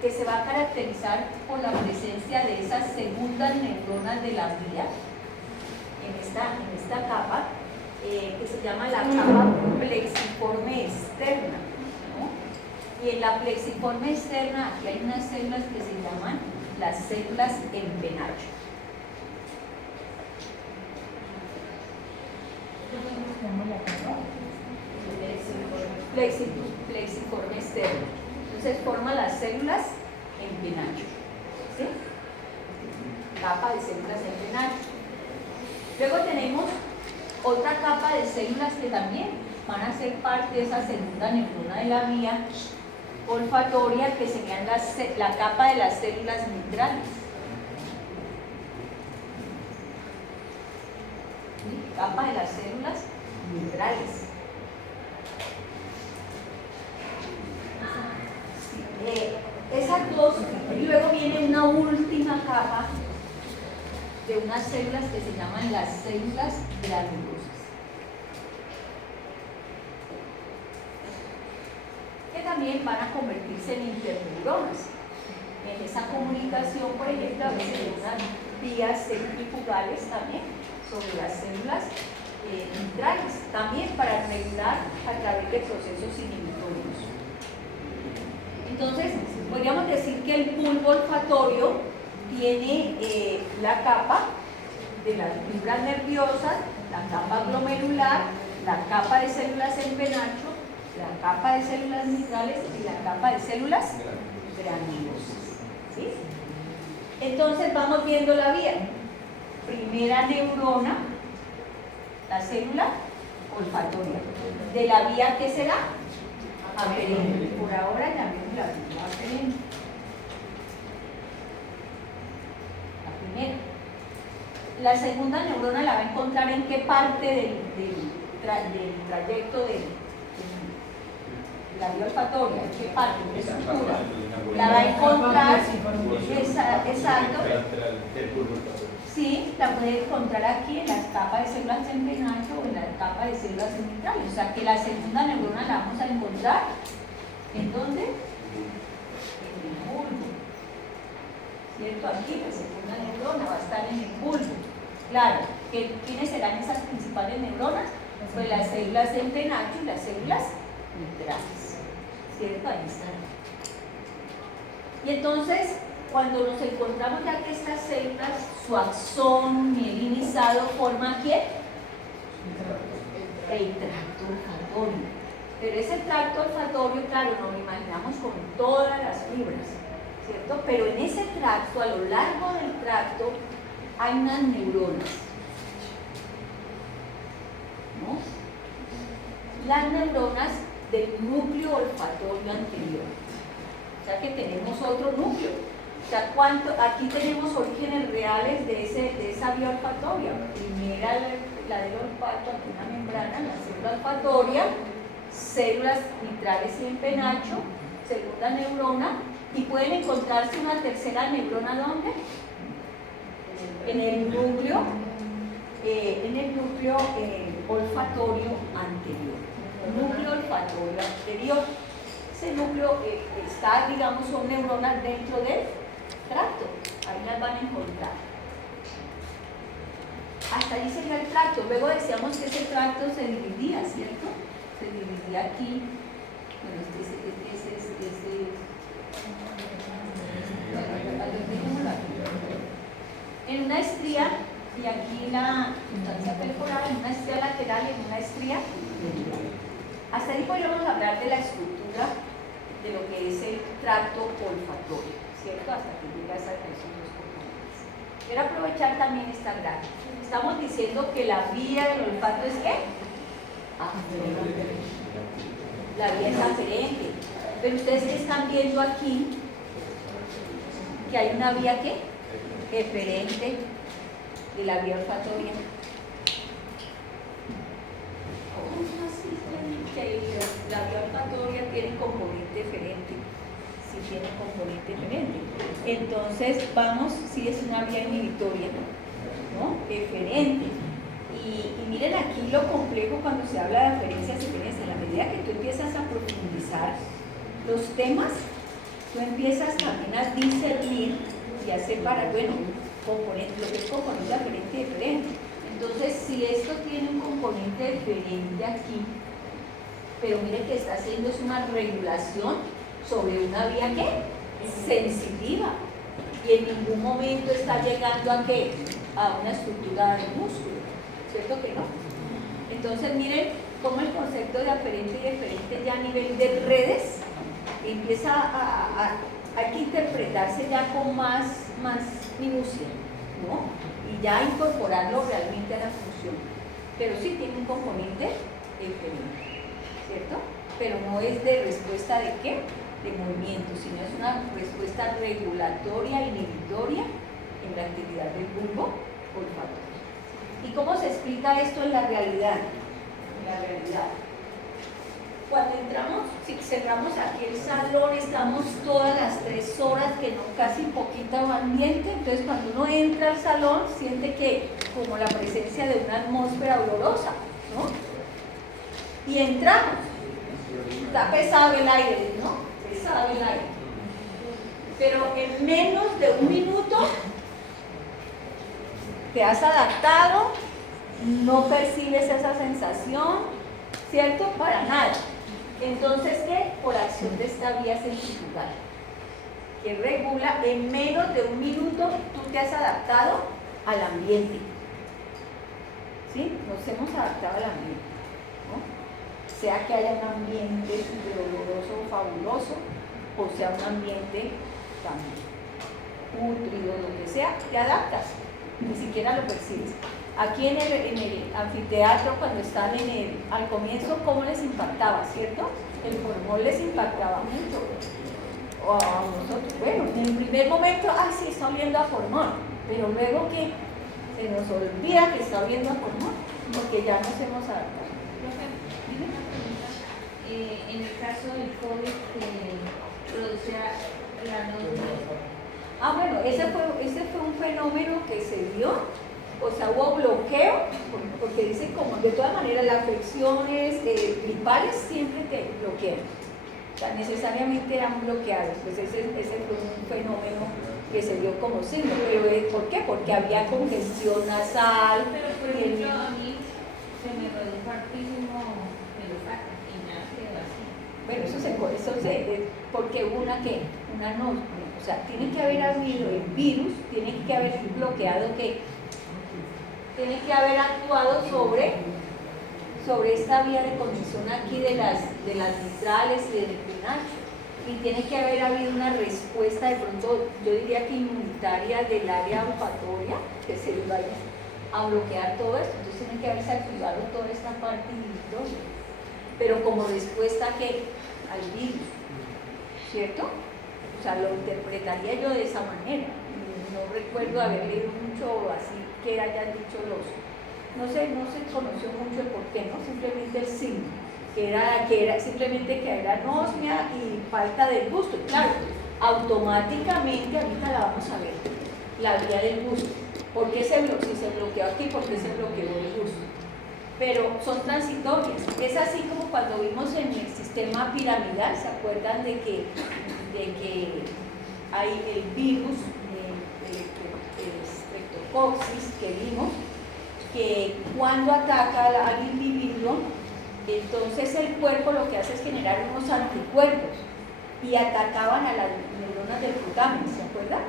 que se va a caracterizar por la presencia de esas segundas neuronas de la vía en esta capa, que se llama la capa plexiforme externa, ¿no? Y en la plexiforme externa aquí hay unas células que se llaman las células en penacho. Plexiforme externa. Entonces forma las células en penacho, ¿sí? Capa de células en penacho. Luego tenemos otra capa de células que también van a ser parte de esa segunda neurona de la vía olfatoria, que serían la capa de las células mitrales. ¿Sí? Capa de las células mitrales. Esas dos, y luego viene una última capa de unas células que se llaman las células granulosas, que también van a convertirse en interneuronas. En esa comunicación, por ejemplo, a veces de unas vías centrifugales también sobre las células mitrales, también para regular a través de procesos inhibitorios. Entonces, podríamos decir que el bulbo olfatorio tiene la capa de las fibras nerviosas la capa glomerular, la capa de células en penacho, la capa de células mitrales y la capa de células granulosas. ¿Sí? Entonces vamos viendo la vía. Primera neurona, la célula olfatoria. De la vía, ¿qué será? Aferente. Por ahora llamemos la vía aferente. La primera. La segunda neurona la va a encontrar en qué parte del trayecto de la vía olfatoria, en qué parte, en qué estructura. La va a encontrar, exacto. Sí, la puede encontrar aquí en las capas de células en penacho o en la capa de células mitrales. O sea que la segunda neurona la vamos a encontrar ¿en dónde? En el bulbo. ¿Cierto? Aquí la segunda neurona va a estar en el bulbo. Claro, ¿quiénes serán esas principales neuronas? Pues las células en penacho y las células mitrales. ¿Cierto? Ahí están. Y entonces, cuando nos encontramos ya que estas células, su axón mielinizado forma ¿qué? El tracto olfatorio. Pero ese tracto olfatorio, claro, nos lo imaginamos con todas las fibras, ¿cierto? Pero en ese tracto, a lo largo del tracto, hay unas neuronas, ¿no? Las neuronas del núcleo olfatorio anterior. O sea que tenemos otro núcleo. O sea, aquí tenemos orígenes reales de esa vía olfatoria. Primera, la del olfato, aquí una membrana, la célula olfatoria, células mitrales y en penacho, segunda neurona, y pueden encontrarse una tercera neurona, ¿dónde? En el núcleo olfatorio anterior. Núcleo olfatorio anterior. Ese núcleo está, digamos, son neuronas dentro del tracto. Ahí las van a encontrar. Hasta ahí sería el tracto. Luego decíamos que ese tracto se dividía, ¿cierto? Se dividía aquí. Bueno, en una estría, y aquí la sustancia perforada, en una estría lateral y en una estría medial. Hasta ahí podríamos hablar de la estructura de lo que es el tracto olfatorio, ¿cierto? Hasta que llega a esos dos componentes. Quiero aprovechar también esta gráfica. Estamos diciendo que la vía del olfato es ¿qué? Aferente. La vía es aferente. Pero ustedes que están viendo aquí, que hay una vía ¿qué? Eferente de la vía olfatoria. ¿Cómo es así? Que la vía olfatoria tiene componente eferente. Sí tiene componente eferente. Entonces, vamos, sí es una vía inhibitoria, ¿no? Eferente. Y miren aquí lo complejo cuando se habla de aferencias y eferencias. En la medida que tú empiezas a profundizar los temas, tú empiezas también a discernir y a separar, bueno, componente, lo que es componente aferente y eferente. Entonces, si esto tiene un componente eferente aquí, pero mire que está haciendo es una regulación sobre una vía ¿qué? Sensitiva, y en ningún momento está llegando a ¿qué? A una estructura del músculo, ¿cierto que no? Entonces miren cómo el concepto de aferente y eferente ya a nivel de redes empieza hay que interpretarse ya con más minucia, ¿no? Y ya incorporarlo realmente a la función. Pero sí tiene un componente eferente, ¿cierto? Pero no es de respuesta de ¿qué? De movimiento, sino es una respuesta regulatoria, inhibitoria en la actividad del bulbo olfatorio. ¿Y cómo se explica esto en la realidad? En la realidad. Cuando entramos, si cerramos aquí el salón, estamos todas las 3 horas, que no casi poquito ambiente, entonces cuando uno entra al salón siente que como la presencia de una atmósfera olorosa, ¿no? Y entramos, está pesado el aire, ¿no? Pesado el aire. Pero en menos de 1 minuto te has adaptado, no percibes esa sensación, ¿cierto? Para nada. Entonces, ¿qué? Por acción de esta vía centrifugal, que regula, en menos de 1 minuto tú te has adaptado al ambiente. ¿sí? Nos hemos adaptado al ambiente, ¿no? Sea que haya un ambiente doloroso o fabuloso, o sea un ambiente también pútrido, lo que sea, te adaptas, ni siquiera lo percibes. Aquí en el anfiteatro, cuando están al comienzo, ¿cómo les impactaba, cierto? El formol les impactaba mucho. O a nosotros, bueno, en el primer momento, sí, está oliendo a formol, pero luego que se nos olvida que está oliendo a formol, porque ya nos hemos adaptado. Una pregunta, en el caso del COVID que producía la no. Bueno, ese fue un fenómeno que se dio, o sea, hubo bloqueo, porque dice como, de todas maneras, las afecciones gripales siempre te bloquean, o sea, necesariamente eran bloqueados, pues ese fue un fenómeno que se dio como signo, pero ¿por qué? Porque había congestión nasal. Pero por ejemplo, a mí se me redujo hartísimo el olfato y nada quedó así. Bueno, porque hubo una no, o sea, tiene que haber habido el virus, tiene que haber bloqueado tiene que haber actuado sobre esta vía de conducción aquí de las nitrales y del pinacho, y tiene que haber habido una respuesta de pronto, yo diría que inmunitaria del área olfatoria, que se iba a bloquear todo esto, entonces tiene que haberse activado toda esta parte inhibitoria, pero como respuesta al virus, ¿cierto? O sea, lo interpretaría yo de esa manera. No recuerdo haber leído mucho así que hayan dicho no se conoció mucho el porqué, ¿no? Simplemente el signo, que era simplemente que era anosmia y falta de gusto. Y claro, automáticamente, ahorita la vamos a ver, la vía del gusto. ¿Por qué si se bloqueó aquí, por qué se bloqueó el gusto? Pero son transitorias. Es así como cuando vimos en el sistema piramidal, ¿se acuerdan de que hay el virus, el streptococcus que vimos, que cuando ataca al individuo, entonces el cuerpo lo que hace es generar unos anticuerpos y atacaban a las neuronas del putamen, ¿se acuerdan?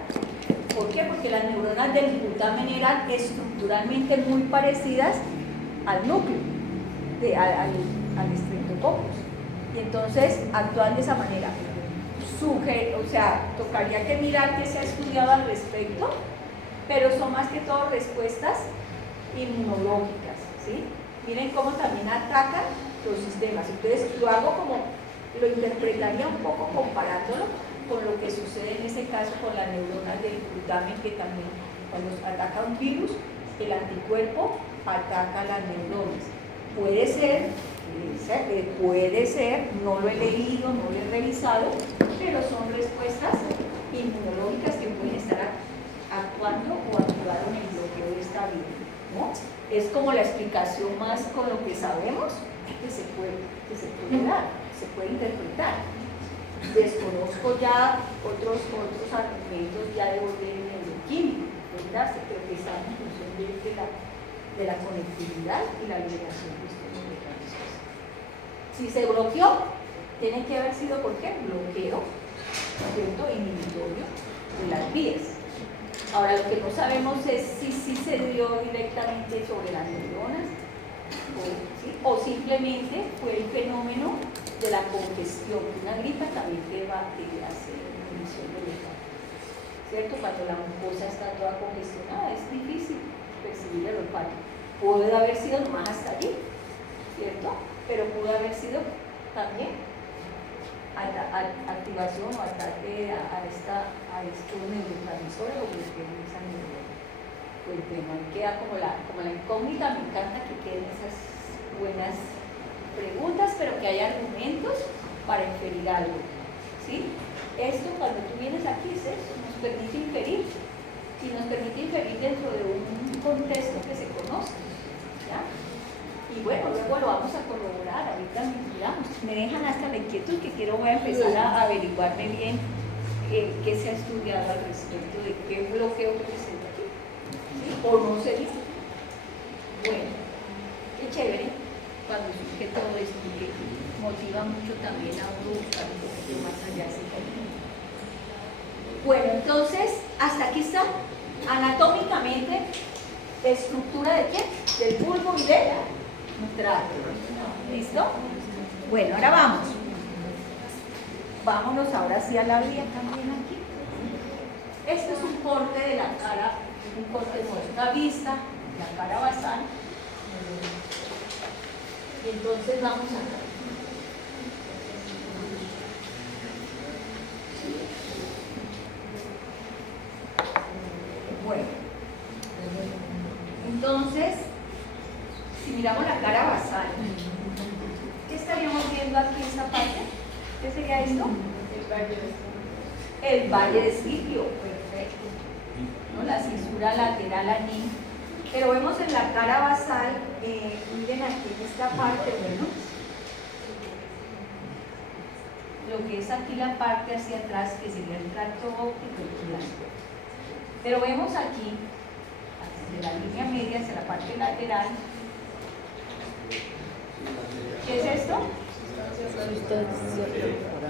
¿Por qué? Porque las neuronas del putamen eran estructuralmente muy parecidas al núcleo, al streptococcus, y entonces actúan de esa manera. O sea, tocaría que mirar qué se ha estudiado al respecto, pero son más que todo respuestas inmunológicas, ¿sí? Miren cómo también atacan los sistemas. Entonces lo interpretaría un poco comparándolo con lo que sucede en ese caso con las neuronas del glutamen, que también cuando ataca un virus, el anticuerpo ataca las neuronas. Puede ser, no lo he leído, no lo he revisado, pero son respuestas inmunológicas que pueden estar actuando o activaron el bloqueo de esta vía, ¿no? Es como la explicación más con lo que sabemos que se puede dar, se puede interpretar. Desconozco ya otros argumentos ya de orden neuroquímico, ¿verdad? Creo que están en función de la conectividad y la liberación de estos neurotransmisores. Si se bloqueó, tiene que haber sido, ¿por qué? Bloqueo, ¿cierto? Inhibitorio de las vías. Ahora, lo que no sabemos es si se dio directamente sobre las neuronas o simplemente fue el fenómeno de la congestión. Una gripa también te hace emisión de olfato, ¿cierto? Cuando la mucosa está toda congestionada es difícil percibir el olfato. Puede haber sido nomás hasta allí, ¿cierto? Pero pudo haber sido también activación o ataque a estos neurotransmisores o bloqueo de esa neurona. Pues bueno, ahí queda como la incógnita. Me encanta que queden esas buenas preguntas, pero que haya argumentos para inferir algo, ¿sí? Esto, cuando tú vienes aquí, es eso, nos permite inferir, y nos permite inferir dentro de un contexto que se conoce, ¿ya? Y bueno, luego lo vamos a corroborar, ahorita miramos. Me dejan hasta la inquietud que voy a empezar a averiguarme bien qué se ha estudiado al respecto de qué bloqueo presenta aquí, ¿sí? O no se dice. Bueno, qué chévere cuando surge todo esto, que motiva mucho también a uno buscar un poquito más allá ese camino. Bueno, entonces, hasta aquí está. Anatómicamente, ¿estructura de qué? del bulbo y del tracto. ¿Listo? Bueno, ahora vamos. Vámonos ahora sí a la vía también aquí. Este es un corte de la cara, un corte de nuestra vista, la cara basal. Y entonces vamos a... Bueno, entonces, si miramos la cara basal, ¿qué estaríamos viendo aquí en esta parte? ¿Qué sería esto? El valle de Silvio, perfecto. ¿No? La cisura lateral allí. Pero vemos en la cara basal, miren aquí en esta parte, bueno, lo que es aquí la parte hacia atrás, que sería el tracto óptico y blanco. Pero vemos aquí, de la línea media hacia la parte lateral, ¿qué es esto?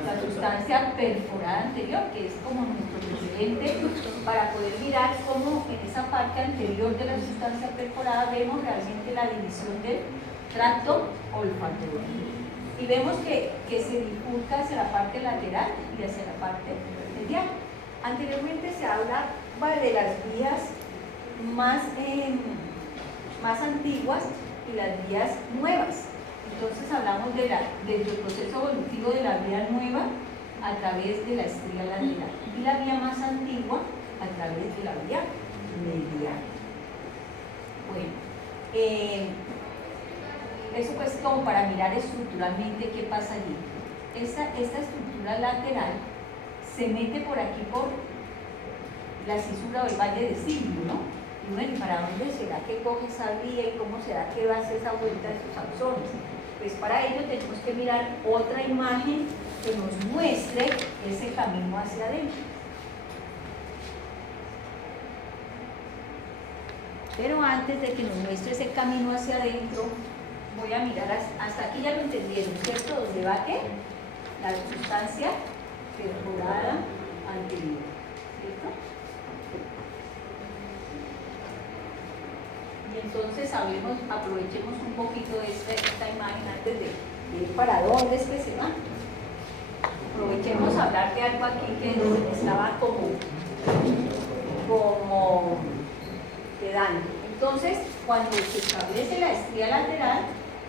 La sustancia perforada anterior, que es como nuestro referente para poder mirar cómo en esa parte anterior de la sustancia perforada vemos realmente la división del tracto olfatorio. Y vemos que se bifurca hacia la parte lateral y hacia la parte medial. Anteriormente se hablaba de las vías más antiguas y las vías nuevas. Entonces hablamos del proceso evolutivo de la vía nueva a través de la estría lateral y la vía más antigua a través de la vía medial. Bueno, eso pues como para mirar estructuralmente qué pasa allí. Esta estructura lateral se mete por aquí por la cisura del valle de Silvio, ¿no? Y bueno, ¿para dónde será que coge esa vía y cómo será que va a hacer esa vuelta de sus axones? Pues para ello tenemos que mirar otra imagen que nos muestre ese camino hacia adentro. Pero antes de que nos muestre ese camino hacia adentro, voy a mirar hasta aquí, ya lo entendieron, ¿cierto? ¿Dónde va qué? La sustancia perforada anterior, ¿cierto? Y entonces aprovechemos un poquito de esta imagen antes de ir para dónde es que se va. Aprovechemos a hablar de algo aquí que estaba como quedando. Entonces, cuando se establece la estría lateral,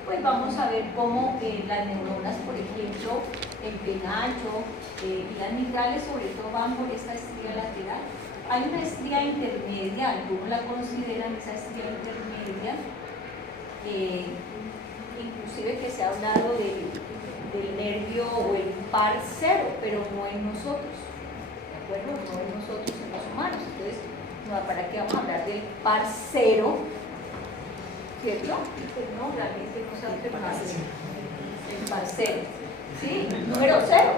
pues vamos a ver cómo las neuronas, por ejemplo, el penacho y las mitrales sobre todo van por esta estría lateral. Hay una estría intermedia, algunos la consideran esa estría intermedia, inclusive que se ha hablado del nervio o el par cero, pero no en nosotros, ¿de acuerdo? No en nosotros, en los humanos. Entonces, ¿para qué vamos a hablar del par cero? ¿Cierto? Pues no, realmente no se hace el par cero. ¿Sí? Número cero,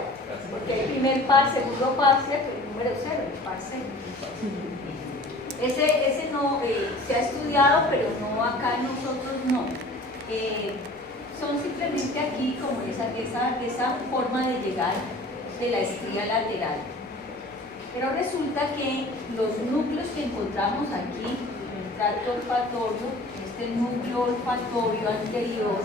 porque hay primer par, segundo par, ¿cierto? El número cero, el par cero. Ese no se ha estudiado, pero no acá nosotros no. Son simplemente aquí como esa forma de llegar de la estría lateral. Pero resulta que los núcleos que encontramos aquí, en el tracto olfatorio, este núcleo olfatorio anterior,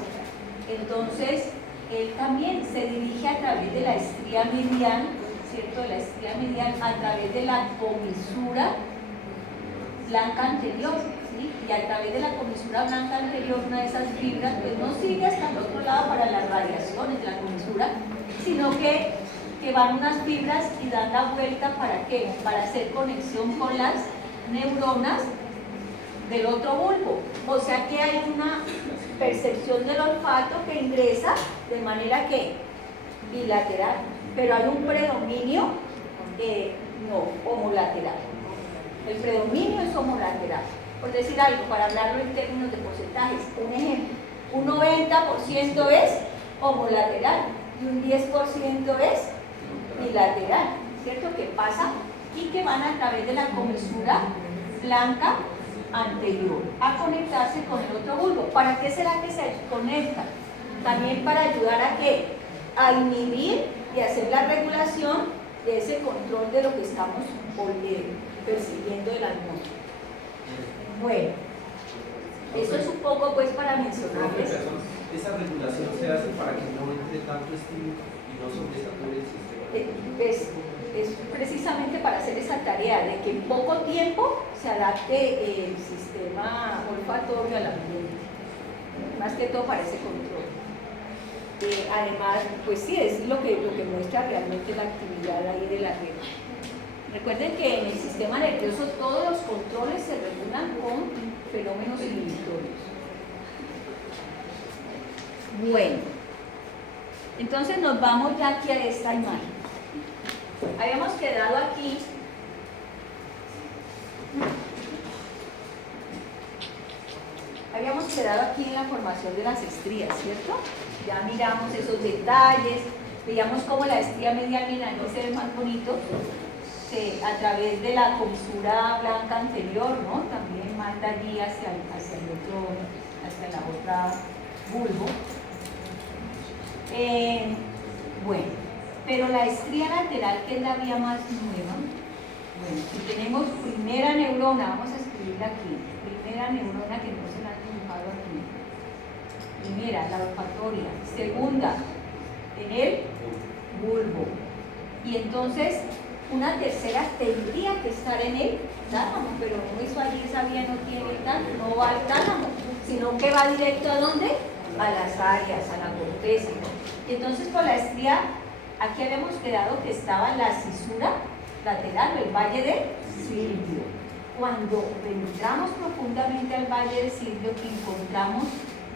entonces él también se dirige a través de la estría medial, ¿cierto? De la estría medial a través de la comisura blanca anterior, ¿sí? Y a través de la comisura blanca anterior, una de esas fibras, pues no sigue hasta el otro lado para las radiaciones de la comisura, sino que van unas fibras y dan la vuelta ¿para qué? Para hacer conexión con las neuronas del otro bulbo. O sea que hay una percepción del olfato que ingresa de manera que bilateral, pero hay un predominio no homolateral. El predominio es homolateral. Por decir algo, para hablarlo en términos de porcentajes, un ejemplo, un 90% es homolateral y un 10% es bilateral, ¿cierto? Que pasa y que van a través de la comisura blanca anterior a conectarse con el otro bulbo. ¿Para qué será que se conecta? También para ayudar a ¿qué? A inhibir y hacer la regulación de ese control de lo que estamos percibiendo de la atmósfera. Bueno, Eso es un poco pues para mencionarles. Esa regulación se hace para que no entre tanto estímulo y no sobresature el sistema. Es precisamente para hacer esa tarea de que en poco tiempo se adapte el sistema olfatorio al ambiente, más que todo para ese control. Además, pues sí, es lo que muestra realmente la actividad ahí de la red. Recuerden que en el sistema nervioso todos los controles se regulan con fenómenos inhibitorios. Bueno, entonces nos vamos ya aquí a esta imagen. Habíamos quedado aquí en la formación de las estrías, ¿cierto? Ya miramos esos detalles, veíamos cómo la estría medial aquí se ve más bonito a través de la comisura blanca anterior, ¿no? También manda allí hacia la otra bulbo. Bueno. Pero la estría lateral, que es la vía más nueva, bueno, si tenemos primera neurona, vamos a escribirla aquí, primera neurona que no se la han dibujado aquí, primera, la olfatoria, segunda, en el bulbo, y entonces una tercera tendría que estar en el tálamo, pero no hizo allí, esa vía no tiene tálamo, no va al tálamo, sino que va directo ¿a dónde? A las áreas, a la corteza. Y entonces por la estría, aquí habíamos quedado que estaba la cisura lateral, el valle de Silvio. Cuando penetramos profundamente al valle de Silvio,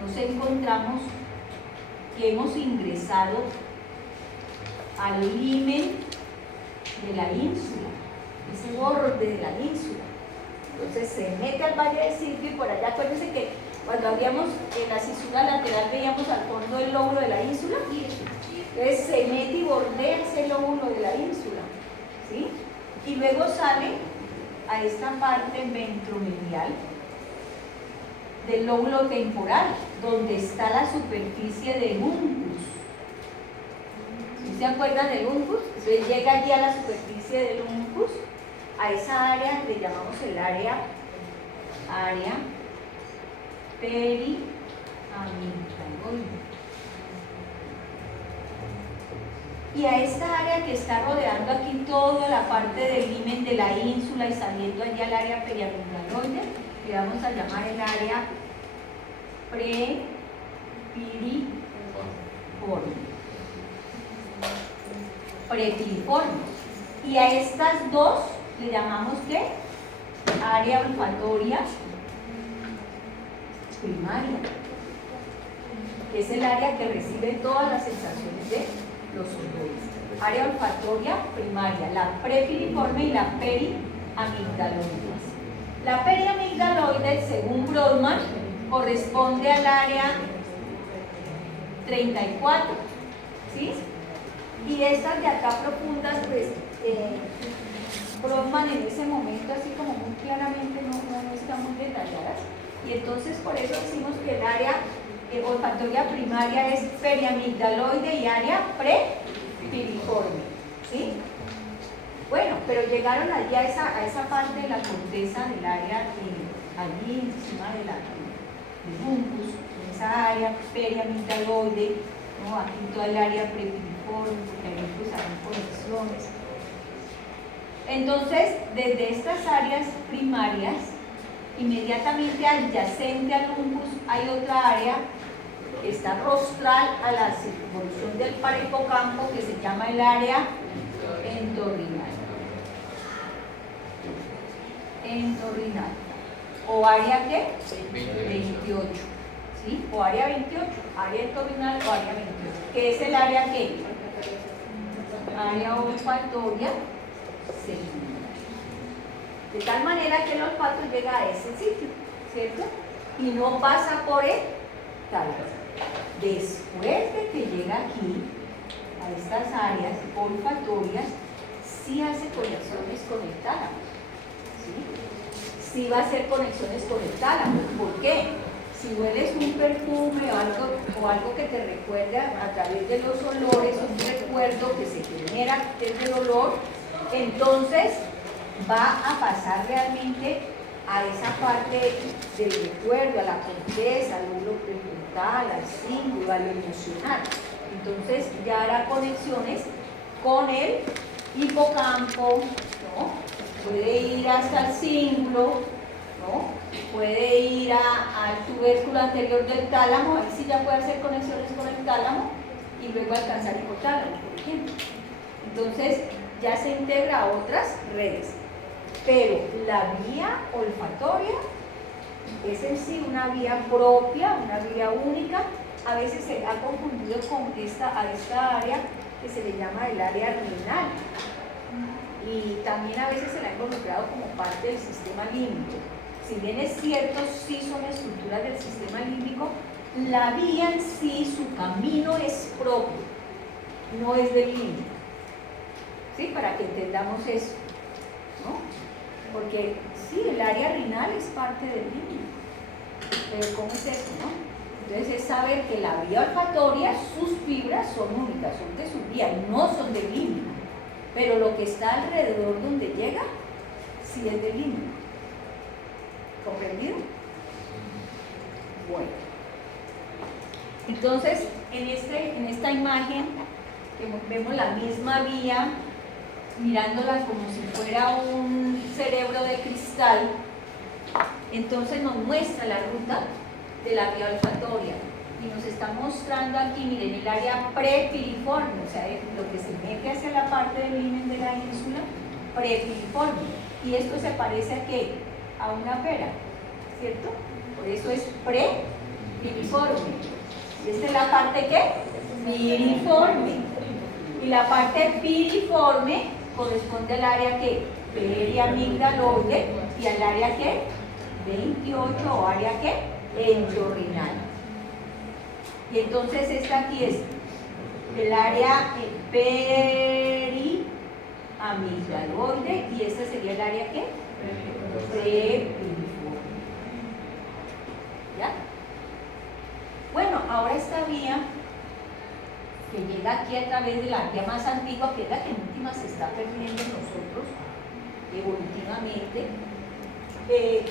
nos encontramos que hemos ingresado al limen de la ínsula, ese borde de la ínsula. Entonces se mete al valle de Silvio y por allá, acuérdense que cuando habíamos en la cisura lateral veíamos al fondo el lóbulo de la ínsula. Entonces se mete y bordea ese lóbulo de la ínsula, ¿sí? Y luego sale a esta parte ventromedial del lóbulo temporal, donde está la superficie del uncus. ¿Sí se acuerdan del uncus? Entonces llega allí a la superficie del uncus, a esa área le llamamos el área periamigdaloide. Y a esta área que está rodeando aquí toda la parte del limen de la ínsula y saliendo allí al área periamigdaloide, le vamos a llamar el área prepiriforme. Y a estas dos le llamamos ¿qué? Área olfatoria primaria, que es el área que recibe todas las sensaciones de los olores. Área olfatoria primaria, la prepiriforme y la periamigdaloide. La periamigdaloide, según Brodmann, corresponde al área 34, ¿sí? Y estas de acá profundas, pues, Brodmann en ese momento, así como muy claramente, no están muy detalladas. Y entonces, por eso decimos que el área olfatoria primaria es periamigdaloide y área prepiriforme, ¿sí? Bueno, pero llegaron allí a esa parte de la corteza del área, allí encima del uncus, en esa área periamigdaloide, ¿no? Aquí toda el área prepiriforme, porque ahí pues hay conexiones. Entonces, desde estas áreas primarias, inmediatamente adyacente al uncus hay otra área que está rostral a la circunvolución del parahipocampo, que se llama el área entorrinal. ¿O área qué? 28. ¿Sí? O área 28. Área entorrinal o área 28. ¿Qué es el área qué? Área olfatoria secundaria. De tal manera que el olfato llega a ese sitio, ¿cierto? Y no pasa por el tálamo. Después de que llega aquí, a estas áreas olfatorias, sí hace conexiones con el tálamo, ¿sí? Sí va a hacer conexiones con el tálamo. ¿Por qué? Si hueles un perfume o algo que te recuerde a través de los olores, un recuerdo que se genera desde el olor, entonces va a pasar realmente a esa parte del recuerdo, a la corteza, al lóbulo prefrontal, al cíngulo, a lo emocional. Entonces ya hará conexiones con el hipocampo, ¿no? Puede ir hasta el cíngulo, ¿no? Puede ir al tubérculo anterior del tálamo, ahí sí ya puede hacer conexiones con el tálamo y luego alcanzar el hipotálamo, por ejemplo. Entonces ya se integra a otras redes. Pero la vía olfatoria es en sí una vía propia, una vía única. A veces se ha confundido con esta área que se le llama el área renal. Y también a veces se la ha involucrado como parte del sistema límbico. Si bien es cierto, sí son estructuras del sistema límbico, la vía en sí, su camino es propio, no es del límbico. ¿Sí? Para que entendamos eso, ¿no? Porque sí, el área renal es parte del límbico. Pero ¿cómo es eso, no? Entonces es saber que la vía olfatoria, sus fibras son únicas, son de su vía, no son del límbico. Pero lo que está alrededor donde llega, sí es del límbico. ¿Comprendido? Bueno. Entonces, en esta imagen, que vemos la misma vía, mirándola como si fuera un cerebro de cristal, entonces nos muestra la ruta de la vía olfatoria y nos está mostrando aquí, miren, el área prepiriforme, o sea, lo que se mete hacia la parte del himen de la ínsula, prepiriforme. Y esto se parece a ¿qué? A una pera, ¿cierto? Por eso es prepiriforme. Y esta es la parte ¿qué? Piriforme. Y la parte piriforme corresponde al área ¿qué? Periamigdaloide y al área ¿qué? 28 o área ¿qué? Entorrinal. Y entonces esta aquí es el área periamigdaloide y esta sería el área ¿qué? Prepiriforme. ¿Ya? Bueno, ahora esta vía que llega aquí a través de la vía más antigua, que es la que en última se está perdiendo en nosotros evolutivamente.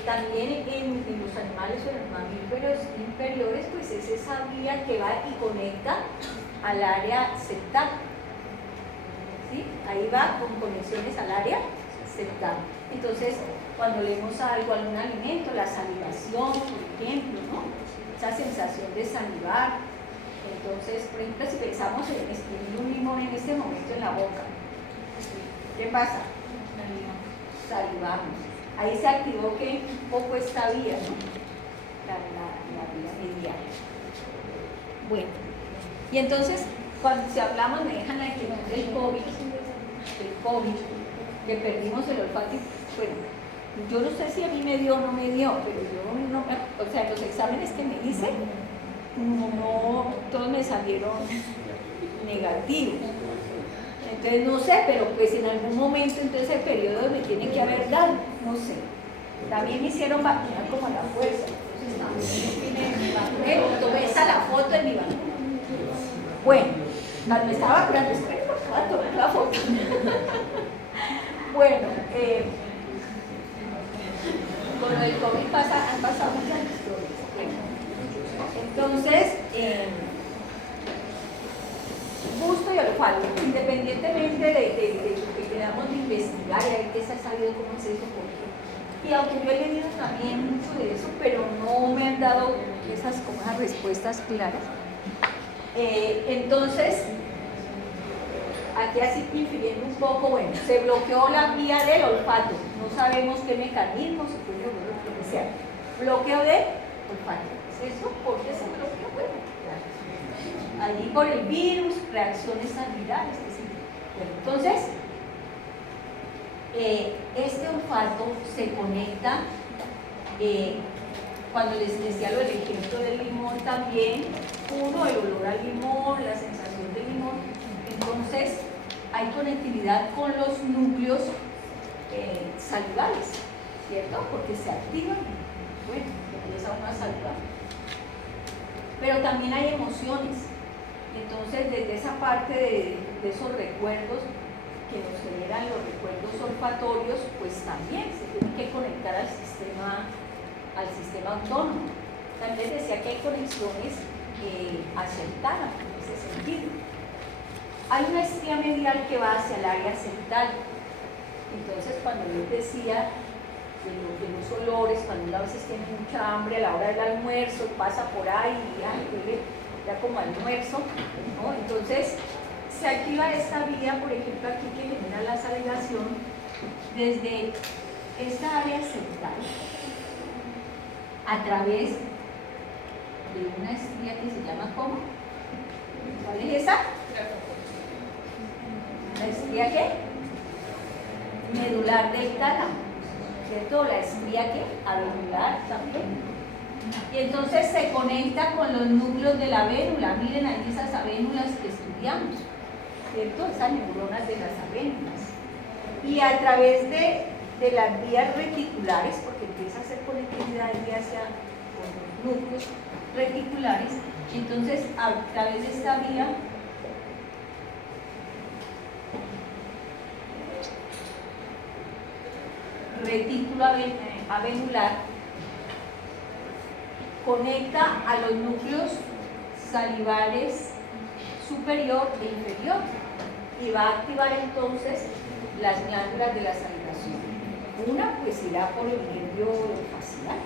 También en los animales o en los mamíferos inferiores, pues es esa vía que va y conecta al área septal. ¿Sí? Ahí va con conexiones al área septal. Entonces, cuando leemos algo, algún alimento, la salivación, por ejemplo, ¿no? Esa sensación de salivar. Entonces, por ejemplo, si pensamos en exprimir un limón en este momento en la boca, ¿qué pasa? Salivamos. Ahí se activó que un poco esta vía, ¿no? La vía medial. Bueno, y entonces, cuando si hablamos, me dejan la inquietud del COVID, que perdimos el olfato. Bueno, yo no sé si a mí me dio o no me dio, pero yo no, o sea, los exámenes que me hice, no, todos me salieron negativos. Entonces no sé, pero pues en algún momento entonces el periodo me tiene que haber dado, no sé. También me hicieron vacunar como a la fuerza. Entonces también me vacuné, tomé esa la foto de mi vacuna. Bueno, cuando me estaba vacunando, espera, voy a tomar la foto. Bueno, con lo del COVID han pasado muchas historias. Entonces, gusto y olfato, independientemente de lo que queramos de investigar y a ver qué se ha sabido cómo es eso, por qué. Y aunque yo he leído también mucho de eso, pero no me han dado esas como unas respuestas claras. Entonces, aquí así infiriendo un poco, bueno, se bloqueó la vía del olfato, no sabemos qué mecanismo, si fue lo que sea. Bloqueo de olfato. ¿Es eso? ¿Por qué se bloqueó? Bueno, allí por el virus, reacciones virales, bueno, entonces, este olfato se conecta, cuando les decía lo del ejemplo del limón también, uno, el olor al limón, la sensación del limón, entonces hay conectividad con los núcleos salivales, ¿cierto? Porque se activan, bueno, empieza uno a salivar. Pero también hay emociones. Entonces, desde esa parte de esos recuerdos que nos genera dañan los recuerdos olfatorios, pues también se tiene que conectar al sistema autónomo. También decía que hay conexiones hacia el tálamo, en ese sentido. Hay una estría medial que va hacia el área central. Entonces, cuando yo decía de los olores, cuando uno a veces tiene mucha hambre a la hora del almuerzo, pasa por ahí y huele ya como almuerzo, ¿no? Entonces, se activa esta vía, por ejemplo, aquí que genera la salivación desde esta área central a través de una estría que se llama ¿cómo? ¿Cuál es esa? ¿La estría qué? Medular del tálamo, ¿cierto? La estría qué? Avenular también. Y entonces se conecta con los núcleos de la avénula. Miren ahí esas avénulas que estudiamos, ¿cierto? Esas neuronas de las avénulas. Y a través de las vías reticulares, porque empieza a hacer conectividad hacia los núcleos reticulares, entonces a través de esta vía retículo avenular conecta a los núcleos salivales superior e inferior y va a activar entonces las glándulas de la salivación. Una pues irá por el nervio facial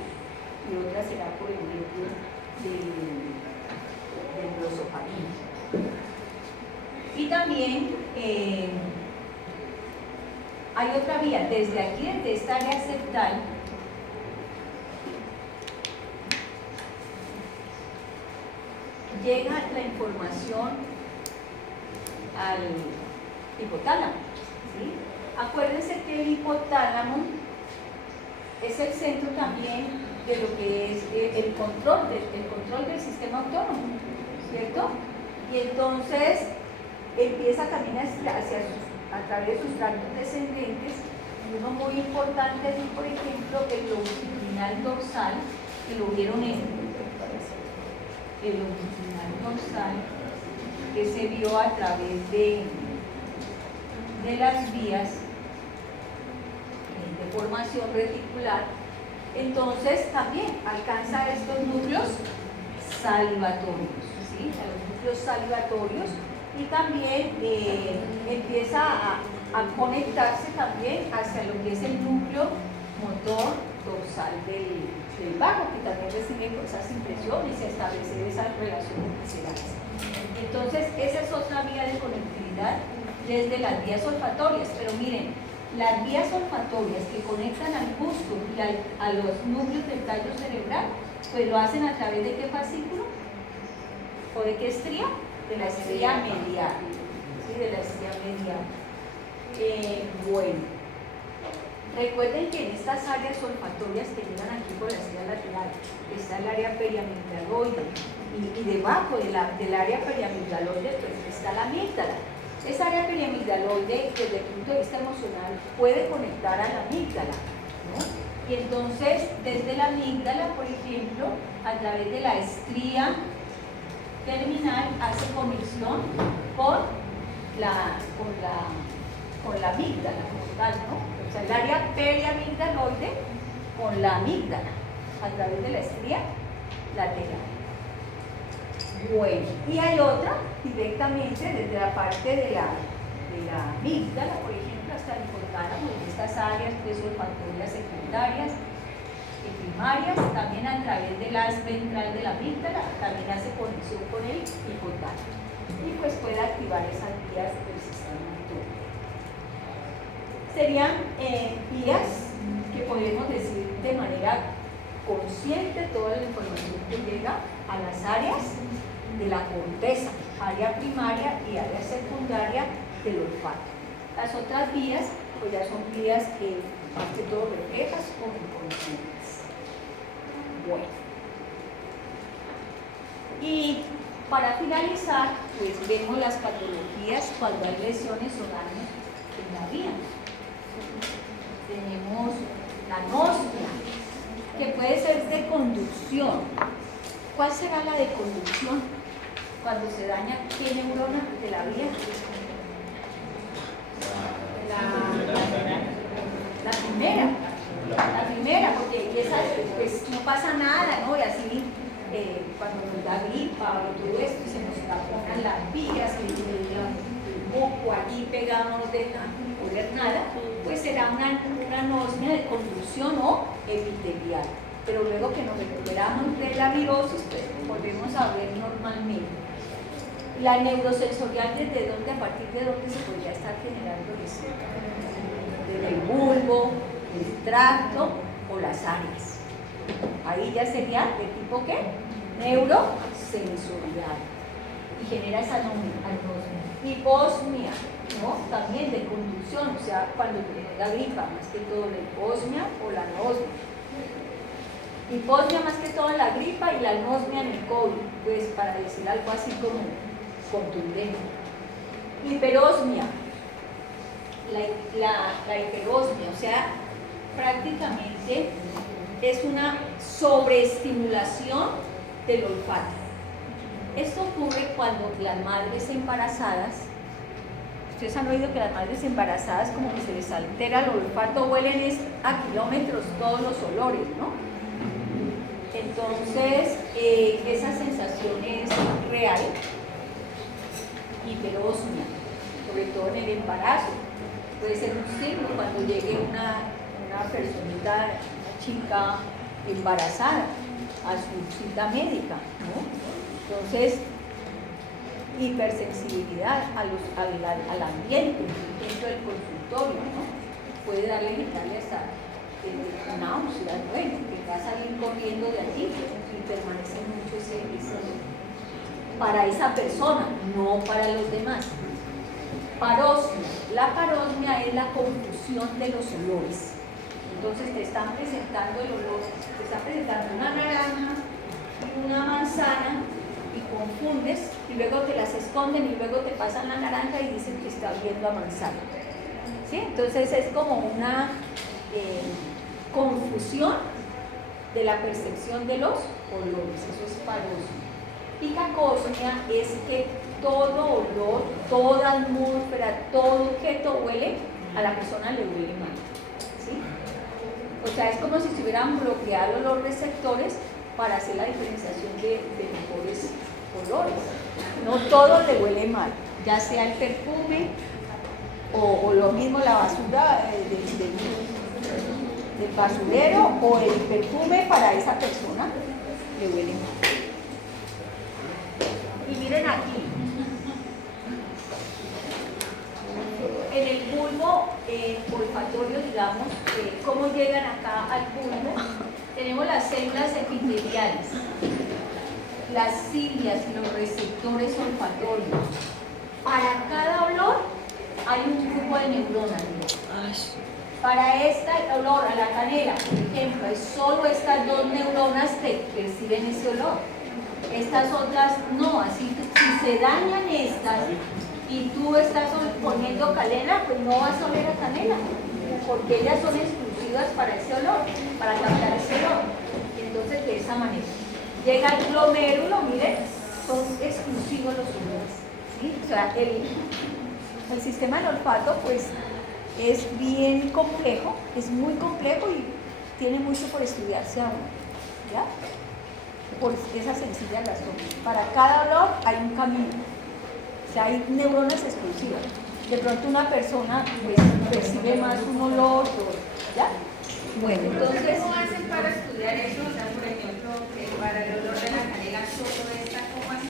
y otra será por el nervio del glosofaringe. Y también hay otra vía, desde aquí, desde esta área septal, llega la información al hipotálamo, ¿sí? Acuérdense que el hipotálamo es el centro también de lo que es el control del sistema autónomo, ¿cierto? Y entonces empieza también a través de sus tractos descendentes, y uno muy importante es, por ejemplo, el longitudinal dorsal, que lo vieron el longitudinal dorsal, que se vio a través de las vías de formación reticular. Entonces también alcanza estos núcleos salivatorios, ¿sí? A los núcleos salivatorios, y también empieza a conectarse también hacia lo que es el núcleo motor dorsal del vago, que también recibe esas impresiones y establecer esas relaciones viscerales. Entonces, esa es otra vía de conectividad desde las vías olfatorias. Pero miren, las vías olfatorias que conectan al gusto y a los núcleos del tallo cerebral, pues lo hacen a través de ¿qué fascículo? ¿O de qué estría? De la estría medial. ¿Sí? De la estría medial. Bueno, recuerden que en estas áreas olfatorias que llegan aquí por la estría lateral está el área periamigdaloide, y debajo del área periamigdaloide pues está la amígdala. Esa área periamigdaloide, desde el punto de vista emocional, puede conectar a la amígdala, ¿no? Y entonces, desde la amígdala, por ejemplo, a través de la estría terminal, hace conexión con la amígdala como tal, ¿no? O sea, el área periamigdaloide con la amígdala a través de la estría lateral. Bueno, y hay otra directamente desde la parte de la amígdala, por ejemplo, hasta el hipotálamo, en estas áreas pues, olfatorias secundarias y primarias, también a través del haz ventral de la amígdala, también hace conexión con el hipotálamo y pues puede activar esas vías del sistema autónomo. Serían vías que podemos decir de manera consciente toda la información que llega a las áreas de la corteza, área primaria y área secundaria del olfato. Las otras vías, pues ya son vías que más que todo reflejas o inconscientes. Bueno. Y para finalizar, pues vemos las patologías cuando hay lesiones o daños en la vía. Tenemos la anosmia, que puede ser de conducción. ¿Cuál será la de conducción? Cuando se daña, ¿qué neurona de la vía? La da gripa o todo esto, y se nos taponan las vías, el moco aquí pegado no nos deja oler nada, pues será una anosmia de conducción o epitelial. Pero luego que nos recuperamos de la virosis, pues volvemos a ver normalmente. La neurosensorial, ¿desde dónde, a partir de dónde se podría estar generando eso? Desde el bulbo, el tracto o las áreas. Ahí ya sería de tipo ¿qué? Neurosensorial. Y genera esa anosmia. Hiposmia, ¿no? También de conducción, o sea, cuando tenemos la gripa, más que todo la hiposmia o la anosmia. Hiposmia más que todo en la gripa y la anosmia en el COVID, pues para decir algo así como contundente. Hiperosmia, la hiperosmia, o sea, prácticamente es una sobreestimulación del olfato. Esto ocurre cuando las madres embarazadas, ustedes han oído que las madres embarazadas como que se les altera el olfato, huelen a kilómetros todos los olores, ¿no? Entonces, esa sensación es real, hiperosmia, sobre todo en el embarazo. Puede ser un signo cuando llegue una personita, una chica embarazada a su cita médica, ¿no? Entonces, hipersensibilidad al ambiente dentro del consultorio, ¿no? Puede darle hasta náuseas, bueno, que va a salir corriendo de allí y permanece mucho ese para esa persona, no para los demás. Parosmia. La parosmia es la confusión de los olores. Entonces te están presentando el olor, te están presentando una naranja y una manzana y confundes y luego te las esconden y luego te pasan la naranja y dicen que está oliendo a manzana. ¿Sí? Entonces es como una confusión de la percepción de los olores, eso es parosmia. Y cacosmia es que todo olor, toda atmósfera, todo objeto huele, a la persona le huele mal. ¿Sí? O sea, es como si se hubieran bloqueado los receptores para hacer la diferenciación de mejores olores. No todo le huele mal, ya sea el perfume o lo mismo la basura del basurero o el perfume para esa persona le huele mal. Y miren aquí, en el bulbo olfatorio, digamos, cómo llegan acá al bulbo, tenemos las células epiteliales, las cilias y los receptores olfatorios. Para cada olor hay un grupo de neuronas. Para este olor a la canela, por ejemplo, es solo estas dos neuronas que perciben ese olor. Estas otras no, así que si se dañan estas y tú estás poniendo canela, pues no vas a oler a canela, porque ellas son exclusivas para ese olor, para captar ese olor. Entonces, de esa manera. Llega el glomérulo, miren, son exclusivos los olores. ¿Sí? O sea, el sistema del olfato, pues, es bien complejo, es muy complejo y tiene mucho por estudiarse aún. ¿Ya? Por esa sencilla razón. Para cada olor hay un camino. O sea, hay neuronas exclusivas. De pronto una persona pues, percibe más un olor, ¿ya? Bueno, entonces... ¿Cómo hacen para estudiar eso? O sea, por ejemplo, que para el olor de la canela solo esta